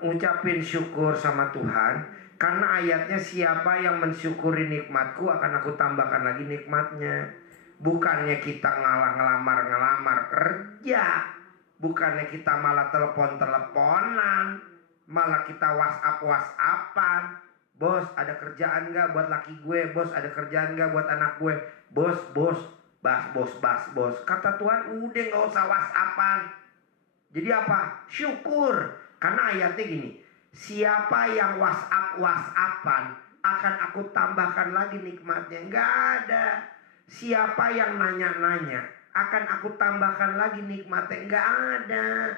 ngucapin syukur sama Tuhan? Karena ayatnya siapa yang mensyukuri nikmatku akan aku tambahkan lagi nikmatnya. Bukannya kita ngelamar kerja. Bukannya kita malah telepon-teleponan. Malah kita WhatsApp-WhatsAppan. Bos, ada kerjaan gak buat laki gue? Bos, ada kerjaan gak buat anak gue? Bos, bos. Kata Tuhan, udah gak usah WhatsAppan. Jadi apa? Syukur. Karena ayatnya gini, siapa yang WhatsApp-WhatsAppan akan aku tambahkan lagi nikmatnya. Gak ada. Siapa yang nanya-nanya akan aku tambahkan lagi nikmatnya. Gak ada.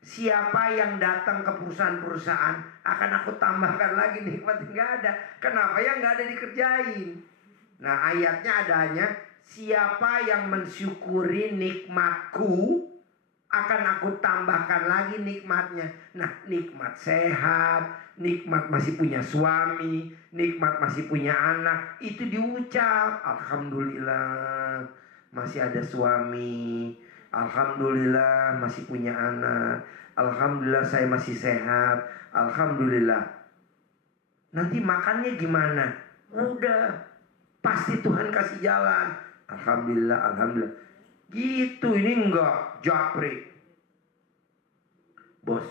Siapa yang datang ke perusahaan-perusahaan akan aku tambahkan lagi nikmatnya. Gak ada. Kenapa? Yang gak ada dikerjain. Nah ayatnya adanya, siapa yang mensyukuri nikmatku akan aku tambahkan lagi nikmatnya. Nah nikmat sehat, nikmat masih punya suami, nikmat masih punya anak, itu diucap. Alhamdulillah masih ada suami. Alhamdulillah masih punya anak. Alhamdulillah saya masih sehat. Alhamdulillah. Nanti makannya gimana? Udah, pasti Tuhan kasih jalan. Alhamdulillah, alhamdulillah. Gitu, ini enggak japri. Bos,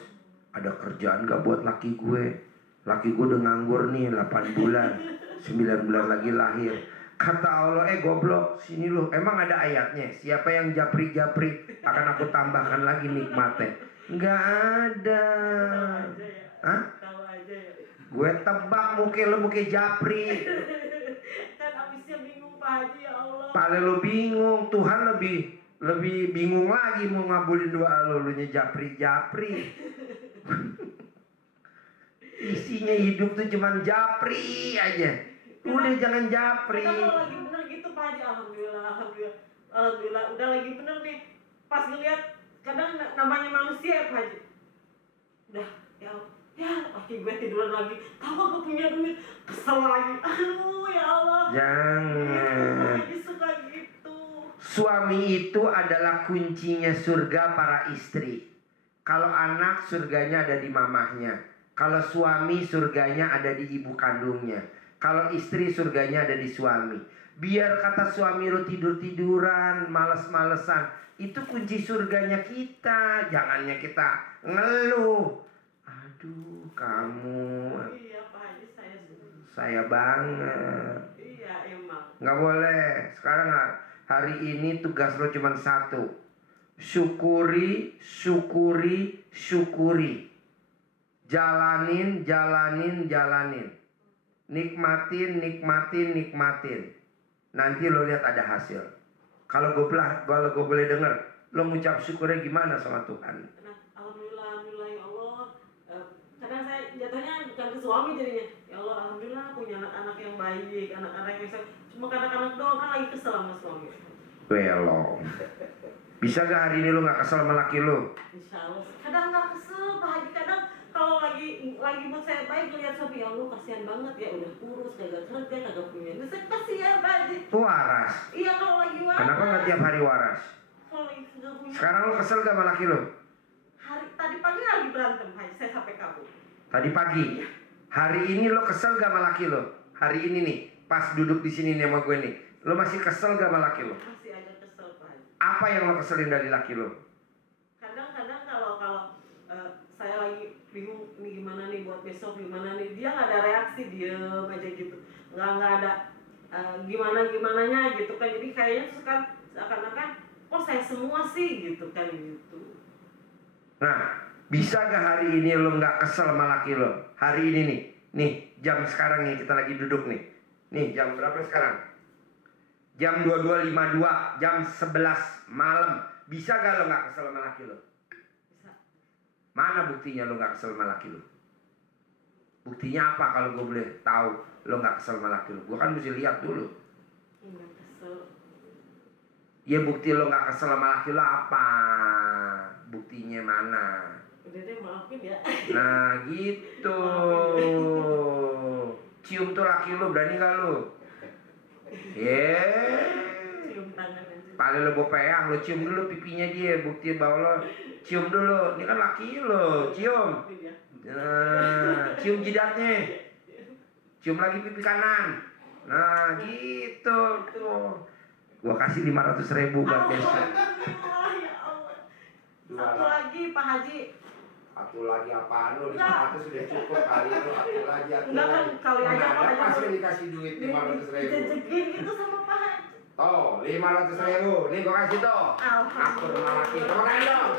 ada kerjaan gak buat laki gue? Laki gue udah nganggur nih 8 bulan, 9 bulan lagi lahir. Kata Allah, goblok, sini lu. Emang ada ayatnya, siapa yang japri-japri akan aku tambahkan lagi nikmatnya. Enggak ada. Hah? Tahu aja ya. Gue tebak muka lu muka japri. Kan abisnya bingung Pak Haji, ya Allah. Pale lu bingung, Tuhan lebih bingung lagi mau ngabulin doa lu nya japri. Isinya hidup tuh cuman japri aja. Udah jangan japri. Kita kalau lagi bener gitu Pak Haji, alhamdulillah, udah lagi bener nih. Pas ngeliat, kadang namanya manusia ya Pak Haji. Udah, ya laki gue tiduran lagi. Tahu aku punya duit, kesel lagi. Aduh ya Allah. Jangan. Pak Haji suka gitu. Suami itu adalah kuncinya surga para istri. Kalau anak surganya ada di mamahnya. Kalau suami surganya ada di ibu kandungnya. Kalau istri surganya ada di suami. Biar kata suami lu tidur-tiduran, males-malesan, itu kunci surganya kita. Jangannya kita ngeluh. Aduh kamu. Iya Pak Haji, saya suka. Saya banget. Iya emang. Nggak boleh. Sekarang hari ini tugas lo cuma satu. Syukuri. Jalanin. Nikmatin. Nanti lo lihat ada hasil. Kalau gue boleh denger, lo ngucap syukurnya gimana sama Tuhan? Nah, alhamdulillah ya Allah. Kadang saya jatuhnya bukan ke suami jadinya. Ya Allah, alhamdulillah punya anak-anak yang baik, anak-anak yang saya cuma anak-anak doang kan lagi kesel sama suami. Belum. Bisa gak hari ini lo gak kesel sama laki lo? Insya Allah. Kadang nggak kesel Pak Haji, kadang kalau lagi mood saya baik lihat suami, ya Allah kasihan banget ya, udah kurus, kagak kerja, kagak punya. Saya kasihan Pak Haji. Waras. Iya kalau lagi waras. Kenapa gak tiap hari waras? Kalau lagi nggak punya. Sekarang lo kesel gak sama laki lo? Tadi pagi lagi berantem Pak Haji, saya sampai kabur. Tadi pagi. Hari ini lo kesel gak sama laki lo? Hari ini nih, pas duduk di sini nih sama gue nih, lo masih kesel gak sama laki lo? Masih aja kesel Pak Haji. Apa yang lo keselin dari laki lo? Kadang-kadang kalau saya lagi bingung nih gimana nih buat besok, gimana nih, dia nggak ada reaksi, diem aja gitu, nggak ada gimananya gitu kan. Jadi kayaknya seakan-akan kok saya semua sih gitu kan gitu. Nah, bisa gak hari ini lo gak kesel sama laki lo? Hari ini nih jam sekarang nih kita lagi duduk nih. Nih jam berapa sekarang? Jam 22.52, jam 11 malam. Bisa gak lo gak kesel sama laki lo? Bisa. Mana buktinya lo gak kesel sama laki lo? Buktinya apa kalau gue boleh tahu lo nggak kesel sama laki lo? Gue kan mesti lihat dulu. Enggak kesel. Ya bukti lo nggak kesel sama laki lo apa? Buktinya mana? Udah deh maafin ya. Nah gitu. Cium tuh laki lo, berani gak lo? Cium tangan aja. Paling lo bawa peang, lo cium dulu pipinya dia, bukti bahwa lo cium dulu. Ini kan laki lo, cium. Maafin ya. Nah, cium jidatnya. Cium lagi pipi kanan. Nah, gitu tuh. Gua kasih 500.000 buat besok. Alhamdulillah ya Allah. Satu lagi Pak Haji. Satu lagi apaan lu? 500 sudah cukup kali lu. Satu lagi. Enggak kan kali aja Pak Haji. Pasti dikasih duit 500.000. Dijejekin gitu sama Pak Haji. Tuh, 500.000. Nih gua kasih tuh. Aku rumah laki. Tepuk tangan dong.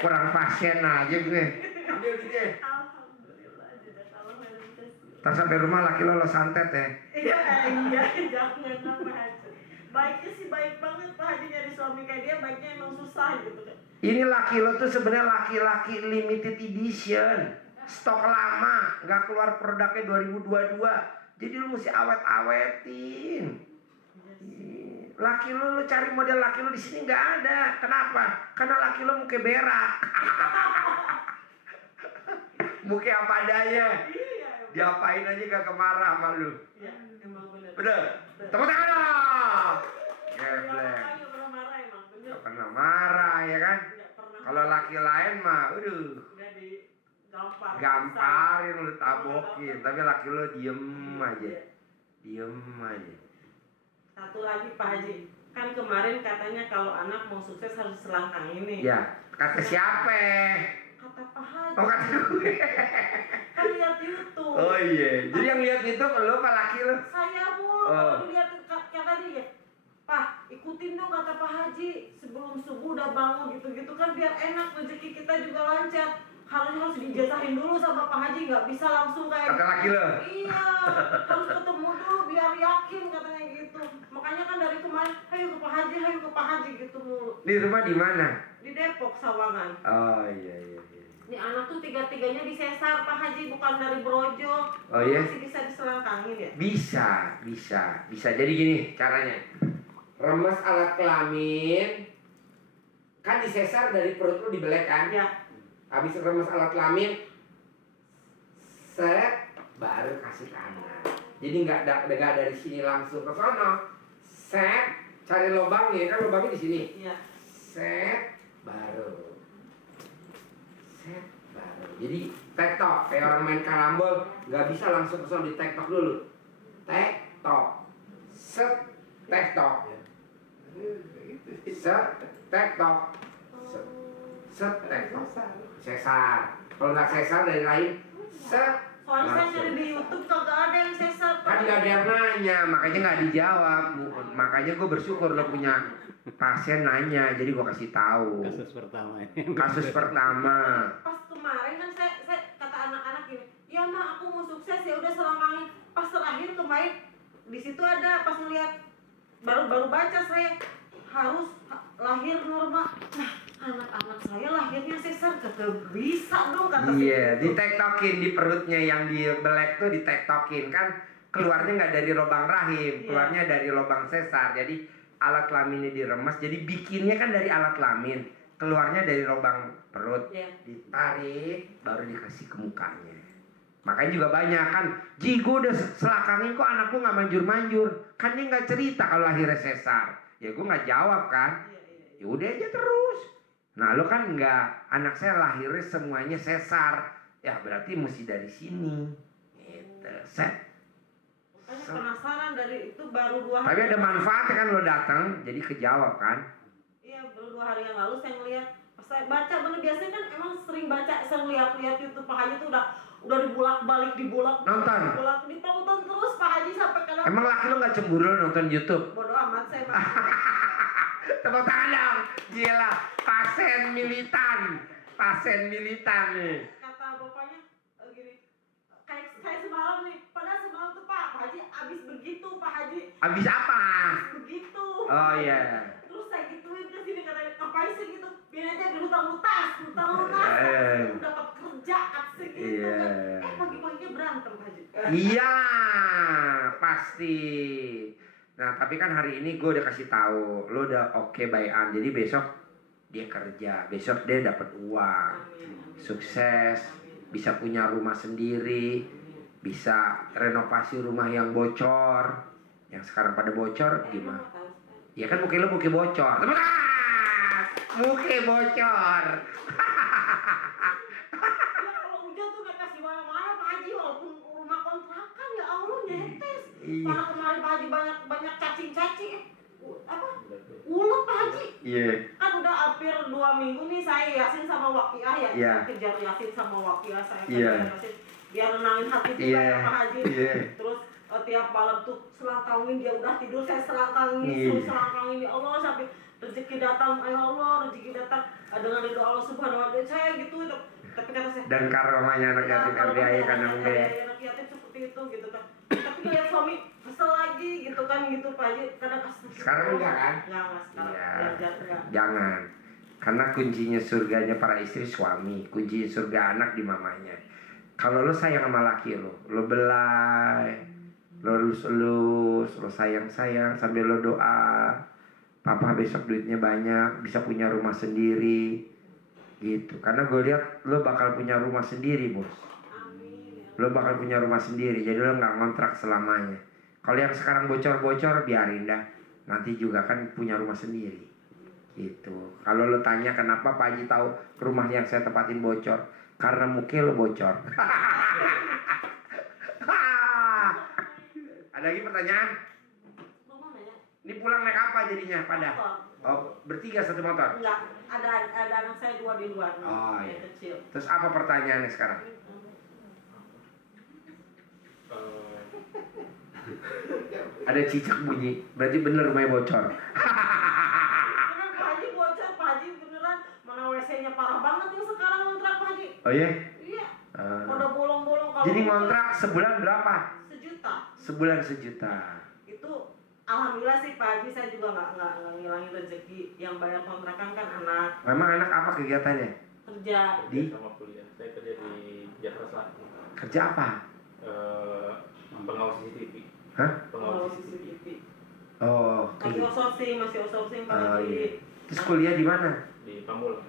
Kurang pasien aja gue. Ambil gitu. Alhamdulillah aja kalau ada dikasih. Ntar sampai rumah laki lo santet ya. Iya, jangan Pak Haji. Baiknya sih baik banget Pak Haji, nyari suami kayak dia, baiknya emang susah gitu kan. Ini laki lo tuh sebenarnya laki-laki limited edition. Stok lama, nggak keluar produknya 2022. Jadi lu mesti awet-awetin. Laki lu cari model laki lu di sini nggak ada. Kenapa? Karena laki lu muka berak. Muka apa adanya. Iya, Diapain aja gak kemarah sama lu. iya, emang bener. Bener? Tepuk tangan dong. Iya, Geblek. makanya pernah marah emang, bener. Gak pernah marah ya kan? Nggak pernah. Kalau laki lain mah, udah Udah digampar. gamparin lu tabokin. Gampar. Tapi laki lu diem aja. Iya. Diem aja. Satu lagi Pak Haji, kan kemarin katanya kalau anak mau sukses harus selangkang ini. Ya, kata siapa? Kata Pak Haji. Oh kata gue. Kan lihat YouTube. Oh iya. Jadi yang lihat itu lu apa laki lu? Saya mulu kalau dilihat kata dia. Pak, ikutin dong kata Pak Haji. Sebelum subuh udah bangun gitu-gitu kan biar enak, rezeki kita juga lancar. Harus dijazahin dulu sama Pak Haji, nggak bisa langsung kayak. Kata laki lu? Iya, harus ketemu dulu biar yakin katanya gitu. Makanya kan dari kemarin, ayo ke Pak Haji gitu mulu. Di rumah di mana? Di Depok Sawangan. Oh iya. Ini anak tuh tiga-tiganya disesar Pak Haji, bukan dari Brojo. Oh iya? Masih bisa diselangkangin ya? Bisa. Jadi gini caranya. Remes alat kelamin. Kan disesar dari perut lu dibelek kan? Ya. Habis remes alat kelamin, set, baru kasih ke anak. Jadi nggak dari sini langsung ke sono. Set, cari lubangnya, kan lubangnya di sini. Iya. Set, baru. Jadi tektok kayak orang main karambol, nggak bisa langsung ke sono, di tektok dulu. Tektok, set, tektok, set, tektok, set, tektok, sesar. Kalau nggak sesar dari lain, set. Soalnya saya cari di YouTube kagak ada yang sesar. Kan nggak ada yang nanya, makanya nggak dijawab. Makanya gue bersyukur lo punya pasien nanya, jadi gue kasih tahu. Kasus pertama. Pas kemarin kan saya kata anak-anak gini, ya Ma aku mau sukses ya udah selangkangin. Pas terakhir kemarin di situ ada pas ngeliat baru baca saya harus lahir normal. Nah anak-anak saya lahirnya sesar kagak bisa dong kata saya. Iya, ditektokin di perutnya yang dibelek tuh ditektokin kan keluarnya nggak dari lubang rahim, keluarnya dari lubang sesar. Jadi alat kelaminnya diremes, jadi bikinnya kan dari alat kelamin, keluarnya dari lubang perut, ditarik baru dikasih ke mukanya. Makanya juga banyak kan, Ji gue udah selakangin kok anak gue nggak manjur-manjur, kan dia nggak cerita kalau lahirnya sesar. Ya gue nggak jawab kan, ya udah aja terus. Nah lo kan nggak, anak saya lahirnya semuanya sesar, ya berarti mesti dari sini, gitu. Set. Makanya penasaran dari itu baru 2 hari. Tapi ada manfaatnya kan lo datang, jadi kejawab kan? Iya baru 2 hari yang lalu saya ngeliat, pas saya baca bener biasanya kan emang sering baca, saya lihat YouTube Pak Haji tuh udah dibulak-balik Nonton. ditonton terus Pak Haji sampai kadang. Emang laki lo nggak cemburu lo nonton YouTube? Bodoh amat saya Pak. Tepuk tangan dong, gila, pasien militan nih. Kata bapaknya gini, kayak semalam nih, padahal semalam tuh Pak Haji abis begitu Pak Haji. Abis apa? Begitu. Oh iya. Terus saya gituin ke sini katanya ngapain sih gitu? Biar aja berhutang lunas, udah dapat kerja aksi gitu Iya. kan. Pagi-paginya Iya, pasti. Nah, tapi kan hari ini gue udah kasih tahu, lo udah oke bayan. Jadi besok dia kerja, besok dia dapat uang, sukses, bisa punya rumah sendiri, bisa renovasi rumah yang bocor, yang sekarang pada bocor gimana? Ya kan muka lo muka bocor, teman, muka bocor. Kalau hujan tuh gak kasih mana-mana Pak Haji, walaupun rumah kontrakan ya Allah netes. Iya. Mana kemarin Pak Haji banyak cacing-cacing, apa? Ulet Pak Haji. Iya. Kan udah hampir 2 minggu nih saya Yasin sama Waqiah ya. Iya. Saya kejar Yasin sama Waqiah, saya Iya. kejar Yasin biar nenangin hati juga Iya. ya Pak Haji. Iya. Terus tiap malam tuh selangkangin, dia udah tidur saya selangkangin, Iya. terus selangkangin ya Allah sampai rezeki datang, ya Allah rezeki datang dengan ridho Allah Subhanahu wa taala. Saya gitu itu. Tapi kata saya Dan karomanya anak yatim RDI karena udah ya. anak yatim seperti itu gitu kan. Tapi lihat suami kesel lagi gitu kan gitu Pak Haji, kadang kesel. Sekarang enggak kan? Enggak sekarang. Iya. Enggak. Jangan. Karena kuncinya surganya para istri suami, kuncinya surga anak di mamanya. Kalau lo sayang sama laki lo belai, lo elus-elus, lo sayang-sayang sambil lo doa, papa besok duitnya banyak, bisa punya rumah sendiri, gitu. Karena gue lihat lo bakal punya rumah sendiri, bos. Amin. Lo bakal punya rumah sendiri, jadi lo nggak ngontrak selamanya. Kalau yang sekarang bocor-bocor biarin dah, nanti juga kan punya rumah sendiri, gitu. Kalau lo tanya kenapa Pak Haji tahu rumah yang saya tempatin bocor, karena muka lo bocor. Ada lagi pertanyaan? Mau nanya? Ini pulang naik apa jadinya pada? Motor. Oh, bertiga satu motor. Enggak, ada anak saya 2 di luar. Oh, yang iya. kecil. Terus apa pertanyaannya sekarang? Ada cicak bunyi, berarti bener rumahnya bocor. Beneran Pak Haji bocor, Pak Haji beneran. Mana WC-nya parah banget yang sekarang ngontrak Pak Haji. Oh iya? Iya. Ah. Udah bolong-bolong kalau Jadi hujan, ngontrak sebulan berapa? 1 juta. Sebulan 1 juta. Itu alhamdulillah sih Pak Haji, saya juga nggak ngilangin rezeki. Yang bayar kontrakan kan anak Memang anak apa kegiatannya? kerja. Di sama kuliah. Saya kerja di Jakarta Selatan. kerja apa? Pengawas CCTV. Hah? Kalau Pengawas CCTV. CCTV. Oh, Masih outsourcing Pak Oh, Haji. iya. Terus kuliah di mana? Di Pamulang.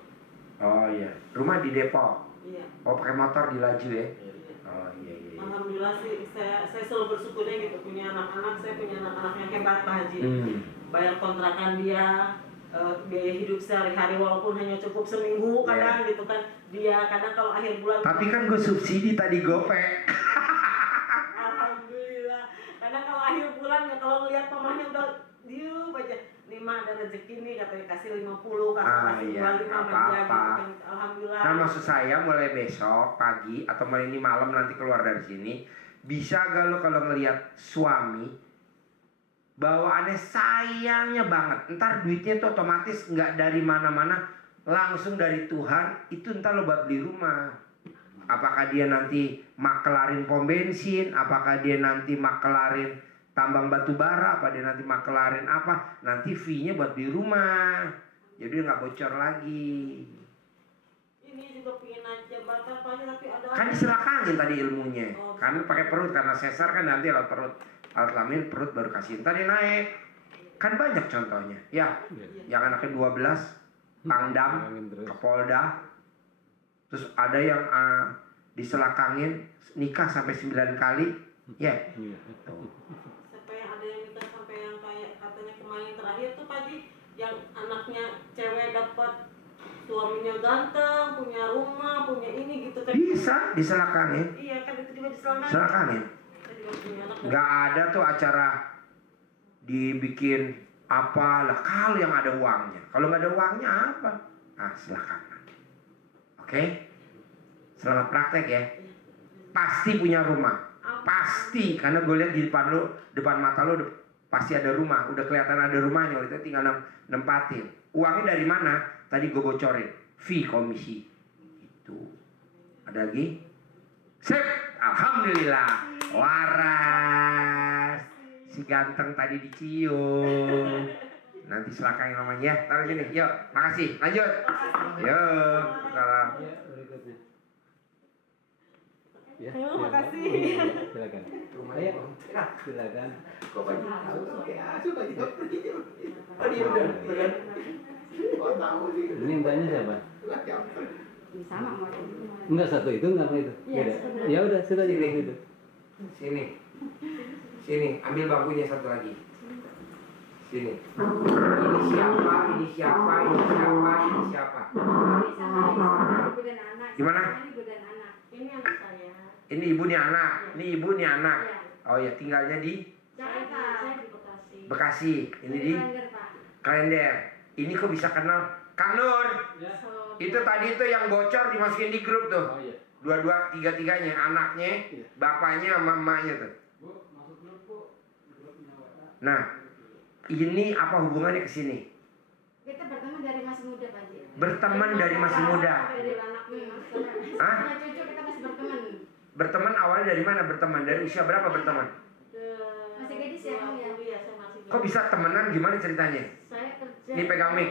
Oh iya. Rumah di Depok. Iya. Oh, pakai motor di Laju ya? Iya. Oh iya iya. Alhamdulillah sih, saya selalu bersyukurnya gitu, punya anak-anak, saya punya anak-anak yang hebat Pak Haji. Bayar kontrakan dia, biaya hidup sehari-hari walaupun hanya cukup seminggu kadang gitu kan. Dia kadang kalau akhir bulan. Tapi kan gue subsidi tadi gopek. Alhamdulillah. Kadang kalau akhir bulan ya kalau ngeliat mamahnya udah diup aja. Nih mah ada rezeki nih katanya kasih 50, kasih iya, 25 nggak sama dia gitu apa-apa. kan. Alhamdulillah. Nah maksud saya mulai besok pagi atau mulai ini malam nanti keluar dari sini, bisa gak lo kalau ngelihat suami bawaannya sayangnya banget, ntar duitnya tuh otomatis nggak dari mana-mana, langsung dari Tuhan, itu ntar lo buat beli rumah. Apakah dia nanti makelarin pom bensin, apakah dia nanti makelarin tambang batu bara, apa dia nanti makelarin apa, nanti fee-nya buat beli rumah, jadi nggak bocor lagi. Ini juga pengen naik jabatan Pak Haji, tapi ada Kan diselakangin tadi ilmunya, Oh. kan pakai perut, karena sesar kan nanti alat perut, alat kelamin perut baru kasih, tadi naik, kan banyak contohnya, ya, yang anaknya 12, Pangdam, Kapolda, terus ada yang diselakangin nikah sampai 9 kali, ya. Sampai yang ada yang nikah sampai yang kayak katanya kemarin terakhir tuh Pak Haji, yang anaknya cewek dapat suaminya ganteng, punya rumah, punya ini gitu kan. Bisa diselakangin, Iya kan itu juga diselangkan. selakangin. Saya juga punya anak. Nggak ada tuh acara dibikin apa lah kalau yang ada uangnya. Kalau nggak ada uangnya apa? Ah silakan. Oke? Selamat praktek ya. Pasti punya rumah. Pasti, karena gue lihat di depan mata lo pasti ada rumah. Udah kelihatan ada rumahnya, itu tinggal nempatin. Uangnya dari mana? Tadi gue bocorin. Fee komisi. Itu. Ada lagi? Sip, alhamdulillah. Waras. Si ganteng tadi dicium. Nanti selakain namanya ya. Taruh sini. Yuk, makasih. Lanjut. Yuk, salam. Ya, berikutnya. Ya. Oh, silakan. makasih. Iya, silakan. Rumahnya Ayo, kontrak. silakan. Kok Pak Haji tahu tuh ya? Coba kita pergi. Oh dia udah. Kok tahu sih? Ini mbaknya siapa? Lah campur. Sama mau itu. Enggak satu itu enggak sama itu. Iya, Beda. satu. Ya udah, sudah Sini. jadi itu. Sini. Sini, ambil bangkunya satu lagi. Sini. Ini siapa? Ini siapa? Ini siapa? Ini siapa? Ibu dan anak. Gimana? Ibu dan anak. Ini anak saya. Ini ibu nih anak. Ini ibu nih anak. Iya. Oh ya, tinggalnya di Jakarta. Saya di Bekasi. Bekasi. Ini di Kalender, Pak. Klender. Ini kok bisa kenal? Kang Nur. So, Itu tadi itu yang bocor dimasukin di grup tuh. Oh iya. Dua-dua, tiga-tiganya, anaknya, Iya. bapaknya, sama emaknya tuh. Bu, masuk dulu, Bu. Grupnya WA. Nah, ini apa hubungannya ke sini? Kita berteman dari masih muda, Pak Haji. Berteman dari masih muda. Dari anaknya. Hah? Sama cucu kita masih berteman. Berteman awalnya dari mana berteman? Dari usia berapa berteman? Masih gadis ya, Kang, ya? Iya, saya masih Kok bisa temenan? Gimana ceritanya? Saya kerja. Ini pegang mic.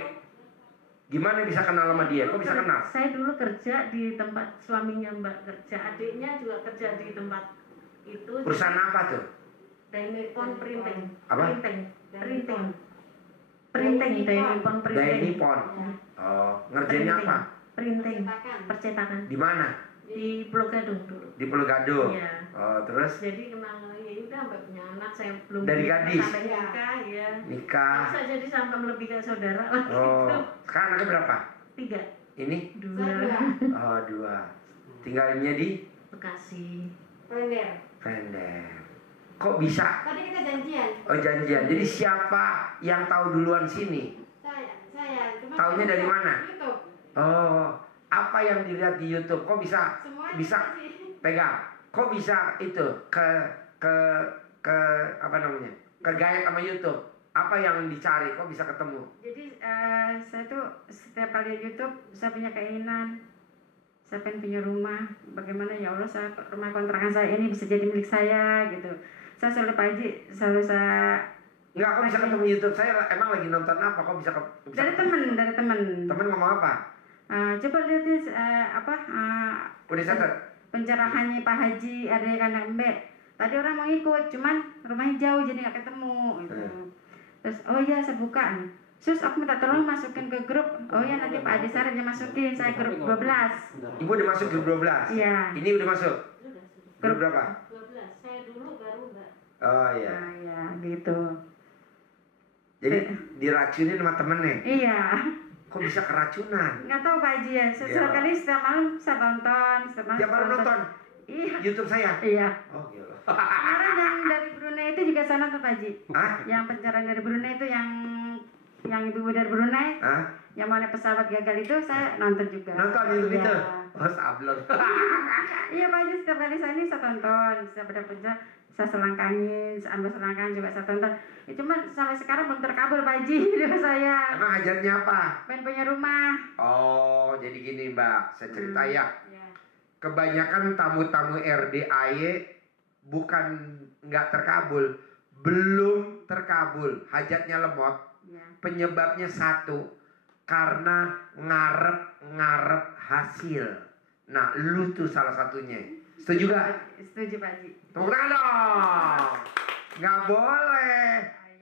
Gimana bisa kenal sama dia? Kok bisa kenal? Saya dulu kerja di tempat suaminya Mbak kerja, adiknya juga kerja di tempat itu. Perusahaan apa tuh? Dainipon Printing. Apa? Printing. Dainipon Printing. Dainipon. Ya. Oh, ngerjainnya apa? Printing. Cetakan. Percetakan. Di mana? Di Pulau Gadung dulu. Di Pulau Gadung. Iya. Oh, terus Jadi kenal ya udah Mbak punya anak, saya belum Dari punya gadis? sampai nikah ya. nikah. Masa jadi sampai lebih ke saudara lah Oh, gitu. sekarang anaknya berapa? 3, Ini? 2, Saya dua. Oh, 2. Tinggalnya di Bekasi. Kalender. Klender. Kok bisa? Tadi kita janjian. Oh, janjian. Jadi siapa yang tahu duluan sini? Saya. Cuma Taunya dari mana? YouTube. Oh, apa yang dilihat di YouTube? Kok bisa Semuanya bisa sih. pegang? Kok bisa itu ke apa namanya? Kegait sama YouTube? Apa yang dicari? Kok bisa ketemu? Jadi saya tuh setiap kali YouTube saya punya keinginan, saya pengen punya rumah. Bagaimana ya Allah, rumah kontrakan saya ini bisa jadi milik saya gitu. Saya selalu Pak Haji, selalu saya Enggak, kok bisa ketemu YouTube? Saya emang lagi nonton apa? Kok bisa dari temen. Temen ngomong apa? Coba lihat deh Udah catat? pencerahannya Pak Haji ada yang kandang mbak. Tadi orang mau ikut, cuman rumahnya jauh jadi nggak ketemu gitu. Terus oh iya saya buka nih. Terus aku minta tolong masukin ke grup. Oh ya nanti Pak Adi Sarannya masukin, saya grup 12. Ibu udah masuk grup 12? Iya. Ini udah masuk? Sudah. Grup berapa? 12. Saya dulu baru, Mbak. Oh iya. Nah ya gitu. Jadi diracunin sama temennya? Iya. Kok bisa keracunan? Nggak tahu Pak Haji ya. Setiap Iya. kali setiap malam saya tonton. Tiap malam nonton? Iya. YouTube saya? Iya. Oh gila. Kemarin yang dari Brunei itu juga saya nonton Pak Haji. Hah? Yang pencarian dari Brunei itu yang ibu dari Brunei, Hah? yang mana pesawat gagal itu saya nonton juga. Nonton YouTube Iya. itu? Oh sablon. Iya Pak Haji, setiap kali saya ini saya tonton. Setiap ada pencarian saya selangkangin, ambil selangkangan juga saya tonton. Ya, cuma sampai sekarang belum terkabul Pak Haji dengan saya. Emang hajatnya apa? Pengen punya rumah. Oh jadi gini Mbak, saya cerita ya. Ya. Kebanyakan tamu-tamu RDAY bukan nggak terkabul, belum terkabul, hajatnya lemot. Ya. Penyebabnya satu, karena ngarep hasil. Nah, lu tuh salah satunya. Setuju gak? Setuju Pak Haji. Tepuk tangan dong. Nggak boleh.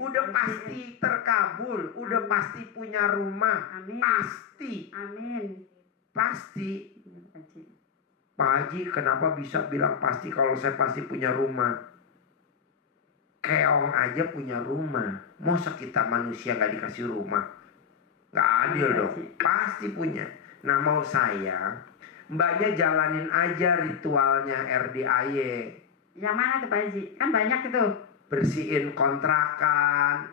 Udah pasti terkabul, udah pasti punya rumah. Amin. Pasti, Amin. pasti. Ya, Pak Haji. Pak Haji kenapa bisa bilang pasti kalau saya pasti punya rumah? Keong aja punya rumah. Masa kita manusia gak dikasih rumah? Gak adil dong. Pasti punya. Nah mau saya, mbaknya jalanin aja ritualnya RDAY. Yang mana tuh Pak Haji? Kan banyak itu. Bersihin kontrakan,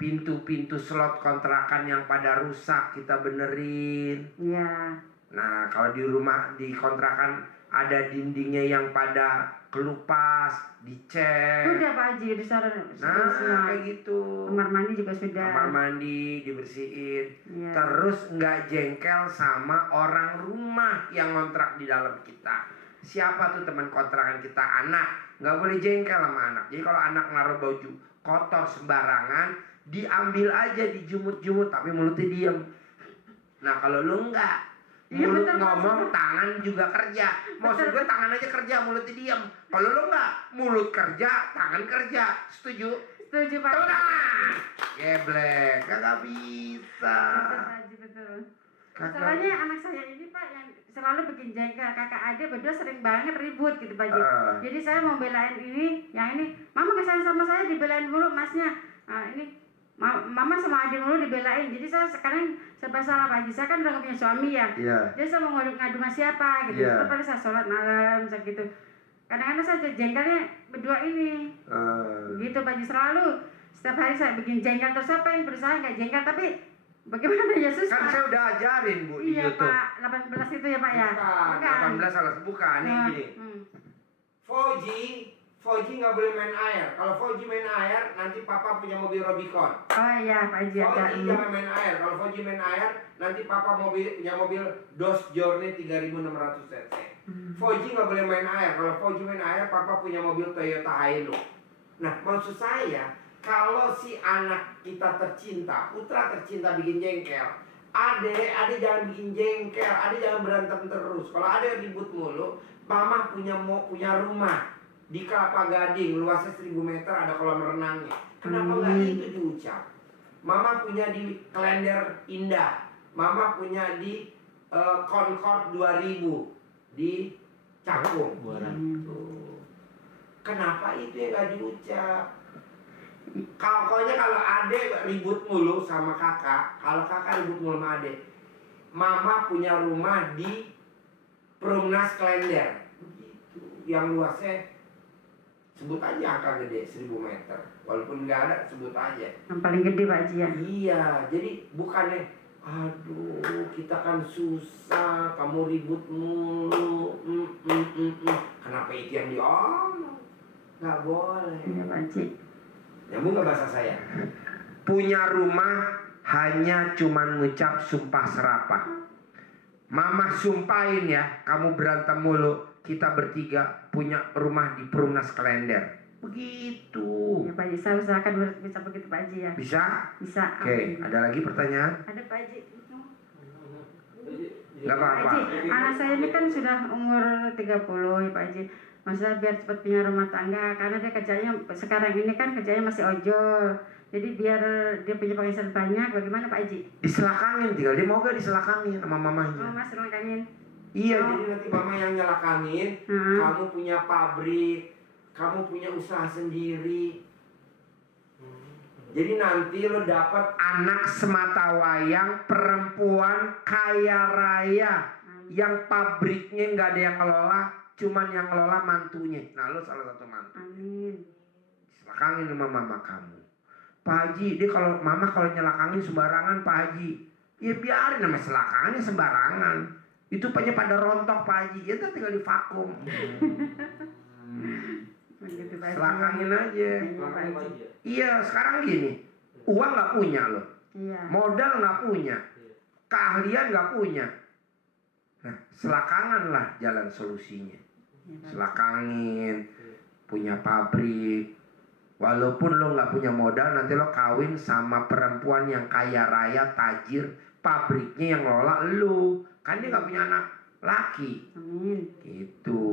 pintu-pintu slot kontrakan yang pada rusak kita benerin. Iya. Nah kalau di rumah, di kontrakan ada dindingnya yang pada kelupas, dicek. Sudah Pak Haji, disaran. Nah kayak gitu. Kamar mandi juga sudah. Kamar mandi dibersihin. Iya. Terus nggak jengkel sama orang rumah yang ngontrak di dalam kita. Siapa tuh teman kontrakan kita? Anak. Nggak boleh jengkel sama anak. Jadi kalau anak naruh baju kotor sembarangan, diambil aja, dijumut-jumut, tapi mulutnya diem. Nah kalau lu nggak, Iya, Mulut betul, Pak. ngomong, tangan juga kerja. Maksud gue tangan aja kerja, mulutnya diam. Kalau lo nggak, mulut kerja, tangan kerja. Setuju? Setuju Pak. Tepuk tangan. Geblek, kagak bisa. Betul Pak Haji, betul. Soalnya anak saya ini Pak yang selalu bikin jengkel, kakak adik berdua sering banget ribut gitu Pak Haji. Jadi saya mau belain ini, yang ini, mama kesana sama saya dibelain dulu masnya. Ini mama sama adik dulu dibelain. Jadi saya sekarang serba salah Pak Haji. Saya kan udah gak punya suami ya. Iya. Jadi saya mau ngadu sama siapa gitu. Iya. Terus pada saya sholat malam gitu. Kadang-kadang saya jengkelnya berdua ini. Gitu Pak Haji, selalu setiap hari saya bikin jengkel. Terus saya pengen berusaha nggak jengkel, tapi bagaimana ya susah. Kan saya udah ajarin Bu di Iya YouTube. Pak, 18 itu ya Pak ya? Bukan, 18 salah bukan nih gini. Fauji nggak boleh main air. Kalau Fauji main air, nanti papa punya mobil Rubicon. Oh iya Pak Haji ada. Fauji jangan main air. Kalau Fauji main air, nanti papa punya mobil Dodge Journey 3600 cc. Fauji nggak boleh main air. Kalau Fauji main air, papa punya mobil Toyota Hilux. Nah, maksud saya, kalau si anak kita tercinta, putra tercinta bikin jengkel, ade jangan bikin jengkel, ade jangan berantem terus. Kalau ade ribut mulu, mama punya rumah di Kelapa Gading, luasnya 1000 meter, ada kolam renangnya. Kenapa nggak itu diucap? Mama punya di Klender Indah, mama punya di Concord 2000 di Cakung. Tuh. Kenapa itu yang nggak diucap? Kalau adek ribut mulu sama kakak, kalau kakak ribut mulu sama adek, mama punya rumah di Perumnas Klender, begitu, yang luasnya sebut aja angka gede 1000 meter, walaupun nggak ada sebut aja. Yang paling gede Pak Haji ya. Iya, jadi bukannya, aduh kita kan susah, kamu ribut mulu, kenapa itu yang diomong? Nggak boleh. Iya Pak Haji. Nyambung nggak bahasa saya? Punya rumah hanya cuman ngucap sumpah serapah. Mama sumpahin ya, kamu berantem mulu. Kita bertiga punya rumah di Perumnas Klender. Begitu. Ya Pak Haji, saya usahakan bisa begitu Pak Haji ya. Bisa? Bisa. Oke, ada lagi pertanyaan? Ada Pak Haji. Nggak Pak apa-apa. Haji, anak saya ini kan sudah umur 30 ya Pak Haji. Maksudnya biar cepat punya rumah tangga, karena dia kerjanya sekarang ini kan kerjanya masih ojol. Jadi biar dia punya penghasilan banyak, bagaimana Pak Haji? Diselakangin tinggal, dia mau gak diselakangin sama mamanya? Oh Mas selangkangin. Iya, jadi nanti mama yang nyelakangin, kamu punya pabrik, kamu punya usaha sendiri. Jadi nanti lo dapat anak sematawayang perempuan kaya raya yang pabriknya nggak ada yang ngelola, cuman yang ngelola mantunya. Nah lo salah satu mantu. Amin. Selakangin sama mama kamu. Pak Haji, dia kalau mama kalau nyelakangin sembarangan Pak Haji, ya biarin namanya selakangannya sembarangan. Itu pada rontok Pak Haji, ya tinggal di vakum. Begitu Pak Haji. Selakangin aja. Selakangin Pak Haji. Iya, sekarang gini, uang nggak punya loh, Iya. modal nggak punya, keahlian nggak punya. Nah, selakangan lah jalan solusinya. Selakangin, punya pabrik. Walaupun lo nggak punya modal, nanti lo kawin sama perempuan yang kaya raya, tajir, pabriknya yang ngelola lo. Kan dia nggak punya anak laki. Amin. Gitu.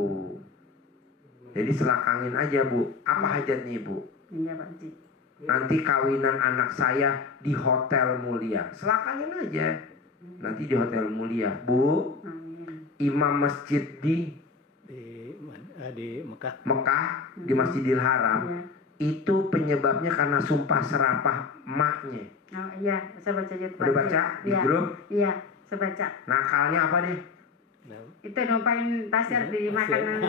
Jadi selakangin aja Bu. Apa hajatnya Bu? Iya Pak Haji. Nanti kawinan anak saya di hotel mulia. Selakangin aja. Nanti di hotel mulia. Bu, Amin. imam masjid di Mekah. di Masjidil Haram. Iya. Itu penyebabnya karena sumpah serapah emaknya. Oh iya, saya baca juga. Udah baca di Iya. grup? Iya, saya baca. Nakalnya apa deh? Itu numpain pasir di makanan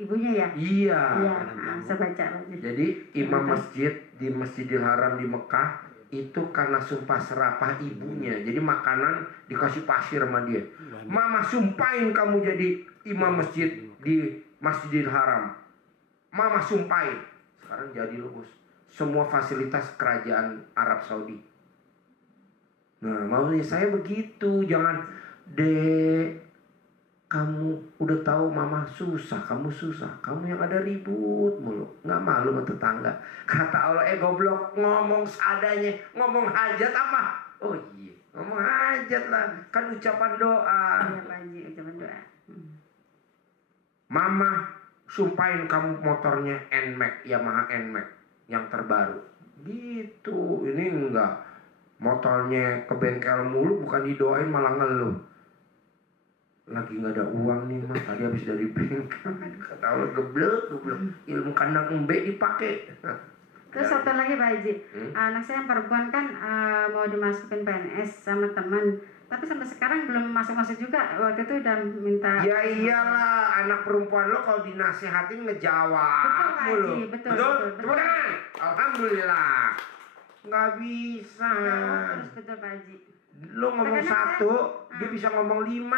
ibunya ya? Iya. Iya, saya baca lagi. Jadi imam masjid di Masjidil Haram di Mekah itu karena sumpah serapah ibunya. Jadi makanan dikasih pasir sama dia. Mama sumpahin kamu jadi imam masjid di Masjidil Haram. Mama sumpahin. Sekarang jadi lo bos. Semua fasilitas kerajaan Arab Saudi. Nah maunya saya begitu. Jangan kamu udah tahu mama susah, kamu susah, kamu yang ada ribut mulu, nggak malu sama tetangga. Kata Allah, goblok, ngomong seadanya, ngomong hajat apa? Oh iya, Ngomong hajat lah, kan ucapan doa. Iya Pak Haji, ucapan doa. Mama sumpahin kamu motornya NMAX, Yamaha NMAX yang terbaru. Gitu, ini enggak. Motornya ke bengkel mulu, bukan didoain malah ngeluh. Lagi nggak ada uang nih mah, tadi habis dari bengkel. Kata Allah geblek. Ilmu kandang embe dipakai. Terus satu lagi Pak Haji, anak saya yang perempuan kan mau dimasukin PNS sama teman, tapi sampai sekarang belum masuk juga. Waktu itu udah minta. Ya iyalah, anak perempuan lo kalau dinasehatin ngejawab. Betul Pak mulu. Haji, betul. Tepuk tangan. Alhamdulillah. Nggak bisa. Terus betul Pak Haji. Lo ngomong Karena satu, dia bisa ngomong 5.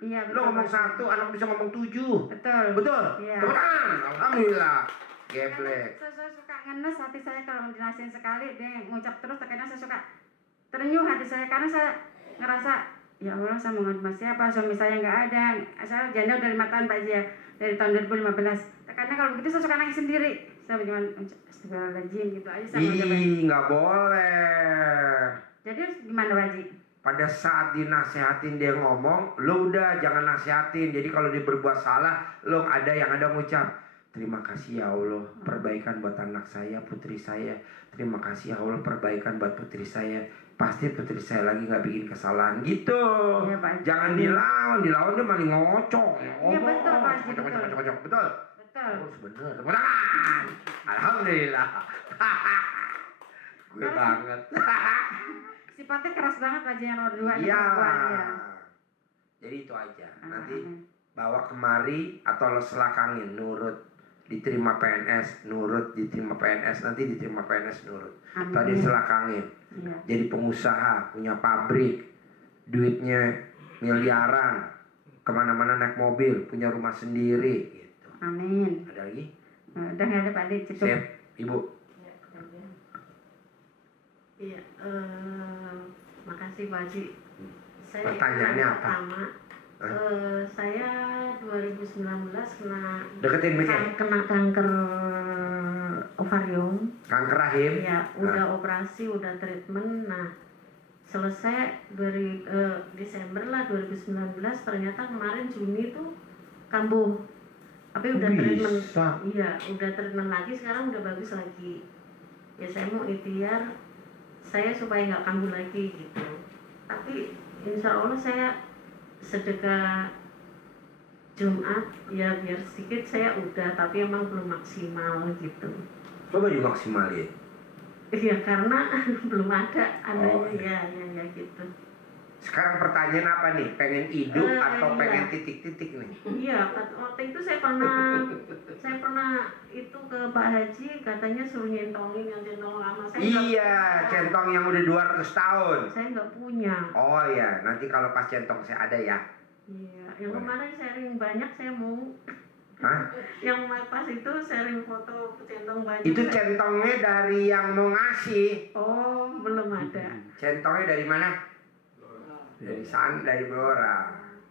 Iya betul. Lo ngomong Pak Haji. 1, anak bisa ngomong 7. Betul. Betul? Iya. Tepuk tangan. Alhamdulillah. Geblek. Saya suka ngenes hati saya kalau dinasihin sekali, dia ngucap terus, terkadang saya suka terenyuh hati saya karena saya ngerasa ya Allah saya mau ngadu siapa, suami saya nggak ada, saya janda udah 5 tahun Pak Haji ya, dari tahun 2015. Karena kalau begitu saya suka nangis sendiri, saya cuma astagfirullahaladzim gitu aja saya mengucapkan. Ih, nggak boleh. Jadi harus gimana Pak Haji? Pada saat dinasehatin dia ngomong, lo udah jangan nasihatin. Jadi kalau dia berbuat salah, lo ada yang ada ngucap, terima kasih ya Allah, perbaikan buat anak saya, putri saya. Terima kasih ya Allah, perbaikan buat putri saya. Pasti putri saya lagi nggak bikin kesalahan gitu. Iya, Pak Haji. Jangan dilawan dia malah ngocok. Iya betul Pak Haji, betul. Kocok, betul. Betul. Oh, bener. Tepuk tangan. Alhamdulillah. Gue banget. Sifatnya keras banget Pak Haji yang nomor 2 Iya. ya. Jadi itu aja. Nanti bawa kemari atau lo selakangin, nurut. Diterima PNS, nurut. Diterima PNS, nanti diterima PNS, nurut. Amin. Tadi selakangin. Iya. Jadi pengusaha, punya pabrik, duitnya miliaran, kemana-mana naik mobil, punya rumah sendiri gitu. Amin. Ada lagi? Udah nggak ada Pak Haji, cukup. Sip, Ibu. Iya, makasih Pak Haji. Saya Pertanyaannya yang apa? pertama, saya 2019 Deketin mic-nya. kena kanker ovarium. Kanker rahim. Ya, udah operasi, udah treatment. Nah, selesai dari Desember lah 2019. Ternyata kemarin Juni tuh kambuh. Tapi udah treatment. Bisa. Iya, udah treatment lagi. Sekarang udah bagus lagi. Ya saya mau ikhtiar saya supaya nggak kambuh lagi gitu. Tapi insya Allah saya sedekah Jumat ya biar sedikit saya udah, tapi emang belum maksimal gitu. Coba dimaksimalin. Iya karena belum ada Oh, adanya ya gitu. Sekarang pertanyaan apa nih? Pengen hidup atau iya. pengen titik-titik nih? Iya, waktu itu saya pernah itu ke Pak Haji katanya suruh nyentongin yang centong lama. Saya nggak Iya, punya. centong yang udah 200 tahun. Saya nggak punya. Oh ya, nanti kalau pas centong saya ada ya. Iya, yang Boleh. kemarin sharing banyak saya mau. Hah? Yang pas itu sharing foto centong banyak. Itu centongnya dari yang mau ngasih. Oh, belum ada. Centongnya dari mana? Dari sana, dari Blora.